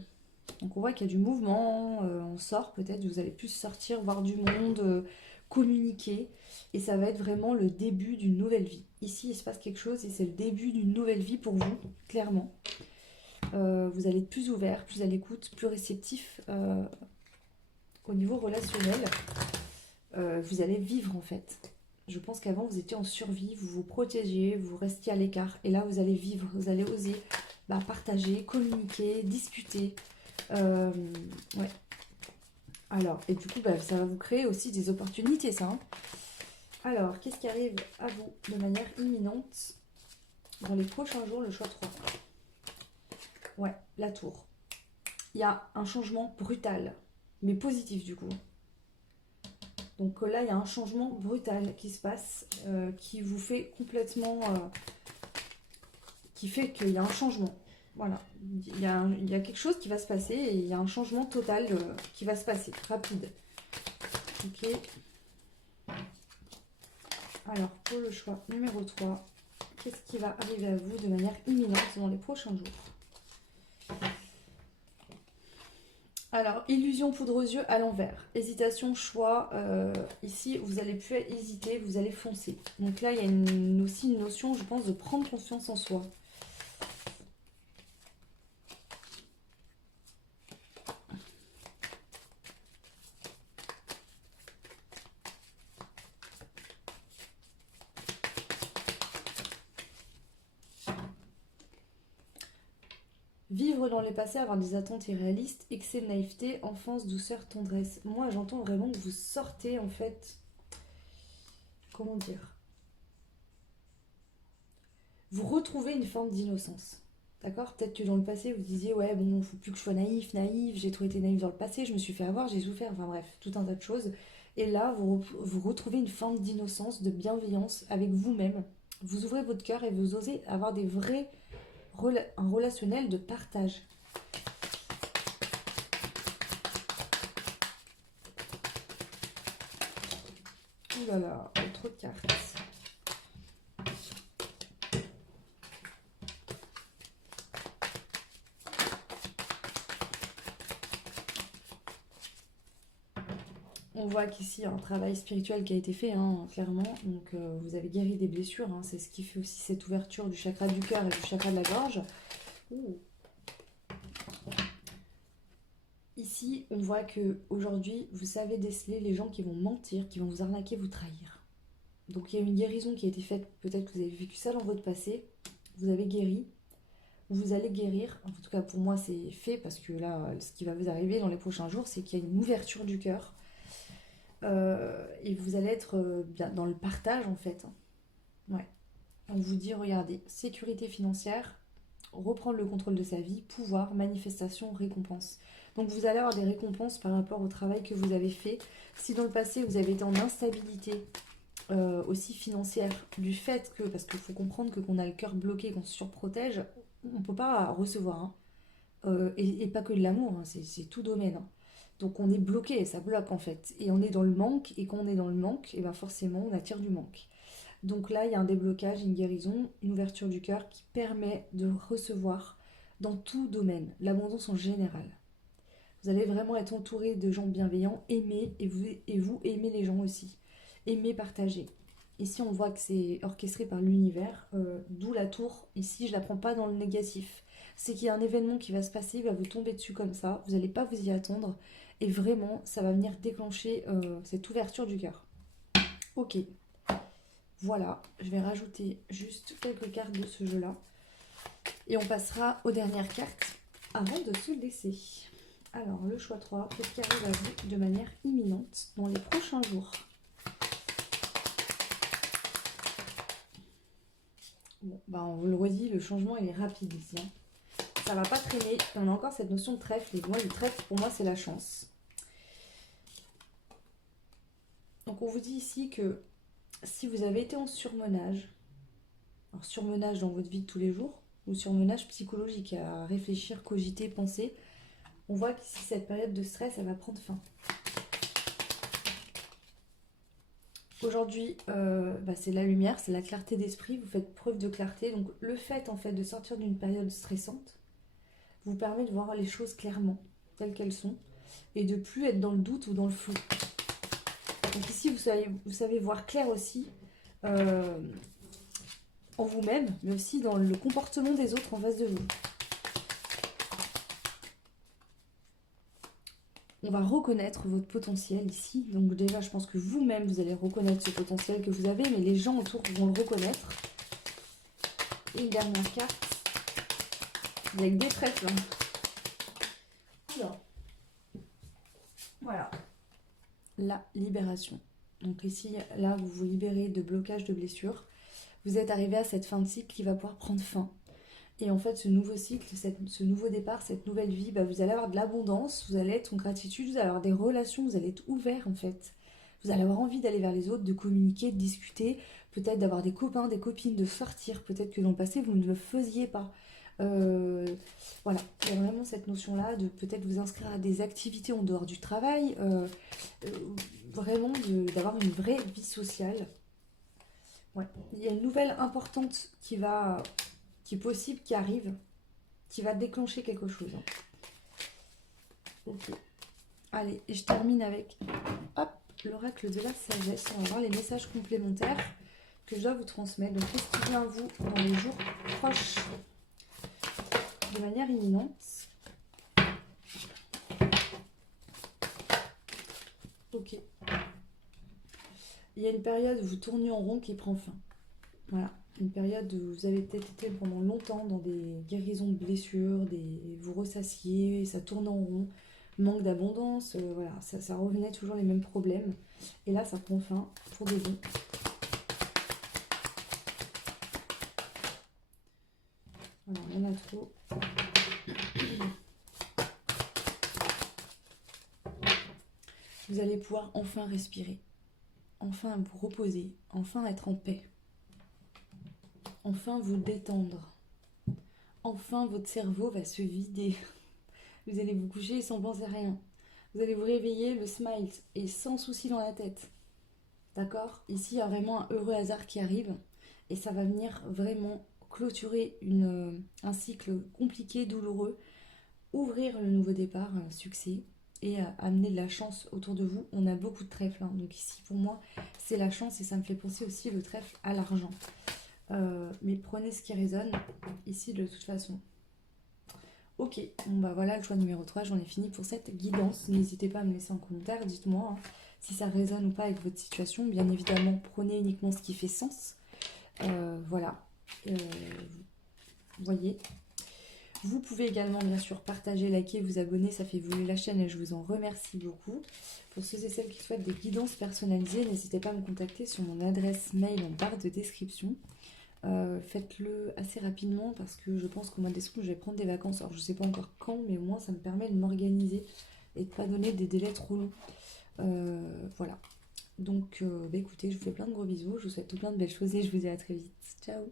Donc on voit qu'il y a du mouvement, on sort peut-être, vous allez plus sortir, voir du monde, communiquer. Et ça va être vraiment le début d'une nouvelle vie. Ici, il se passe quelque chose et c'est le début d'une nouvelle vie pour vous, clairement. Vous allez être plus ouvert, plus à l'écoute, plus réceptif au niveau relationnel. Vous allez vivre en fait. Je pense qu'avant vous étiez en survie, vous vous protégiez, vous restiez à l'écart. Et là vous allez vivre, vous allez oser partager, communiquer, discuter. Ouais. Alors, et du coup, ça va vous créer aussi des opportunités, ça. Hein. Alors, qu'est-ce qui arrive à vous de manière imminente dans les prochains jours, le choix 3? Ouais, la tour. Il y a un changement brutal, mais positif du coup. Donc là, il y a un changement brutal qui se passe, qui vous fait complètement... qui fait qu'il y a un changement. Voilà, il y a quelque chose qui va se passer et il y a un changement total qui va se passer, rapide. Ok. Alors, pour le choix numéro 3, qu'est-ce qui va arriver à vous de manière imminente dans les prochains jours? Alors, illusion poudre aux yeux à l'envers. Hésitation, choix. Ici, vous allez plus hésiter, vous allez foncer. Donc là, il y a aussi une notion, je pense, de prendre confiance en soi. Vivre dans le passé, avoir des attentes irréalistes, excès de naïveté, enfance, douceur, tendresse. Moi, j'entends vraiment que vous sortez, en fait, comment dire, vous retrouvez une forme d'innocence. D'accord? Peut-être que dans le passé, vous disiez, ouais, bon, faut plus que je sois naïf, j'ai trop été naïf dans le passé, je me suis fait avoir, j'ai souffert, enfin bref, tout un tas de choses. Et là, vous retrouvez une forme d'innocence, de bienveillance avec vous-même. Vous ouvrez votre cœur et vous osez avoir des vrais, un relationnel de partage. Ouh là là, trop de cartes. On voit qu'ici, il y a un travail spirituel qui a été fait, hein, clairement. Donc, vous avez guéri des blessures. Hein. C'est ce qui fait aussi cette ouverture du chakra du cœur et du chakra de la gorge. Ouh. Ici, on voit que aujourd'hui, vous savez déceler les gens qui vont mentir, qui vont vous arnaquer, vous trahir. Donc, il y a une guérison qui a été faite. Peut-être que vous avez vécu ça dans votre passé. Vous avez guéri. Vous allez guérir. En tout cas, pour moi, c'est fait parce que là, ce qui va vous arriver dans les prochains jours, c'est qu'il y a une ouverture du cœur. Et vous allez être bien dans le partage en fait. Ouais. On vous dit, regardez, sécurité financière, reprendre le contrôle de sa vie, pouvoir, manifestation, récompense. Donc vous allez avoir des récompenses par rapport au travail que vous avez fait. Si dans le passé vous avez été en instabilité aussi financière, du fait que, parce qu'il faut comprendre que qu'on a le cœur bloqué, qu'on se surprotège, on ne peut pas recevoir. Hein. Et pas que de l'amour, hein, c'est tout domaine. Hein. Donc on est bloqué, ça bloque en fait. Et on est dans le manque, et quand on est dans le manque, et ben forcément on attire du manque. Donc là, il y a un déblocage, une guérison, une ouverture du cœur qui permet de recevoir dans tout domaine, l'abondance en général. Vous allez vraiment être entouré de gens bienveillants, aimés, et vous aimez les gens aussi. Aimez partager. Ici, on voit que c'est orchestré par l'univers, d'où la tour. Ici, je ne la prends pas dans le négatif. C'est qu'il y a un événement qui va se passer, il va vous tomber dessus comme ça, vous n'allez pas vous y attendre, et vraiment, ça va venir déclencher cette ouverture du cœur. Ok, voilà, je vais rajouter juste quelques cartes de ce jeu-là, et on passera aux dernières cartes avant de se laisser. Alors, le choix 3, qu'est-ce qui arrive à vous de manière imminente dans les prochains jours? Bon, bah on vous le redit, le changement il est rapide ici. Hein. Ça va pas traîner. Et on a encore cette notion de trèfle. Et moi, le trèfle, pour moi, c'est la chance. Donc, on vous dit ici que si vous avez été en surmenage, alors surmenage dans votre vie de tous les jours, ou surmenage psychologique, à réfléchir, cogiter, penser, on voit qu'ici, cette période de stress, elle va prendre fin. Aujourd'hui, c'est la lumière, c'est la clarté d'esprit, vous faites preuve de clarté. Donc, le fait, en fait, de sortir d'une période stressante, vous permet de voir les choses clairement, telles qu'elles sont, et de plus être dans le doute ou dans le flou. Donc ici, vous savez voir clair aussi en vous-même, mais aussi dans le comportement des autres en face de vous. On va reconnaître votre potentiel ici. Donc déjà, je pense que vous-même, vous allez reconnaître ce potentiel que vous avez, mais les gens autour vont le reconnaître. Et une dernière carte, avec des trèfles. Alors, voilà. La libération. Donc ici, là, vous vous libérez de blocage, de blessures. Vous êtes arrivé à cette fin de cycle qui va pouvoir prendre fin. Et en fait, ce nouveau cycle, ce nouveau départ, cette nouvelle vie, vous allez avoir de l'abondance, vous allez être en gratitude, vous allez avoir des relations, vous allez être ouvert en fait. Vous allez avoir envie d'aller vers les autres, de communiquer, de discuter, peut-être d'avoir des copains, des copines, de sortir. Peut-être que dans le passé, vous ne le faisiez pas. Voilà, il y a vraiment cette notion-là de peut-être vous inscrire à des activités en dehors du travail, vraiment d'avoir une vraie vie sociale. Ouais. Il y a une nouvelle importante qui est possible, qui arrive, qui va déclencher quelque chose. Hein. Ok. Allez, et je termine avec, hop, l'oracle de la sagesse. On va voir les messages complémentaires que je dois vous transmettre. Donc, qu'est-ce qui vient à vous dans les jours proches de manière imminente? Ok. Il y a une période où vous tournez en rond qui prend fin. Voilà. Une période où vous avez peut-être été pendant longtemps dans des guérisons de blessures, vous ressassiez, ça tourne en rond, manque d'abondance, voilà, ça revenait toujours les mêmes problèmes. Et là, ça prend fin pour de bon. Alors, il y en a trop. Vous allez pouvoir enfin respirer, enfin vous reposer, enfin être en paix, enfin vous détendre. Enfin, votre cerveau va se vider. Vous allez vous coucher sans penser à rien. Vous allez vous réveiller, le smile, et sans souci dans la tête. D'accord? Ici, il y a vraiment un heureux hasard qui arrive. Et ça va venir vraiment clôturer un cycle compliqué, douloureux. Ouvrir le nouveau départ, un succès. Et amener de la chance autour de vous. On a beaucoup de trèfles. Hein. Donc ici, pour moi, c'est la chance. Et ça me fait penser aussi le trèfle à l'argent. Mais prenez ce qui résonne. Ici, de toute façon. Ok, bon bah voilà le choix numéro 3, j'en ai fini pour cette guidance. N'hésitez pas à me laisser en commentaire, dites-moi si ça résonne ou pas avec votre situation. Bien évidemment, prenez uniquement ce qui fait sens. Voilà, vous voyez. Vous pouvez également bien sûr partager, liker, vous abonner, ça fait évoluer la chaîne et je vous en remercie beaucoup. Pour ceux et celles qui souhaitent des guidances personnalisées, n'hésitez pas à me contacter sur mon adresse mail en barre de description. Faites-le assez rapidement parce que je pense qu'au mois de décembre je vais prendre des vacances. Alors je sais pas encore quand, mais au moins ça me permet de m'organiser et de pas donner des délais trop longs. Voilà. Donc bah écoutez, je vous fais plein de gros bisous, je vous souhaite tout plein de belles choses et je vous dis à très vite. Ciao.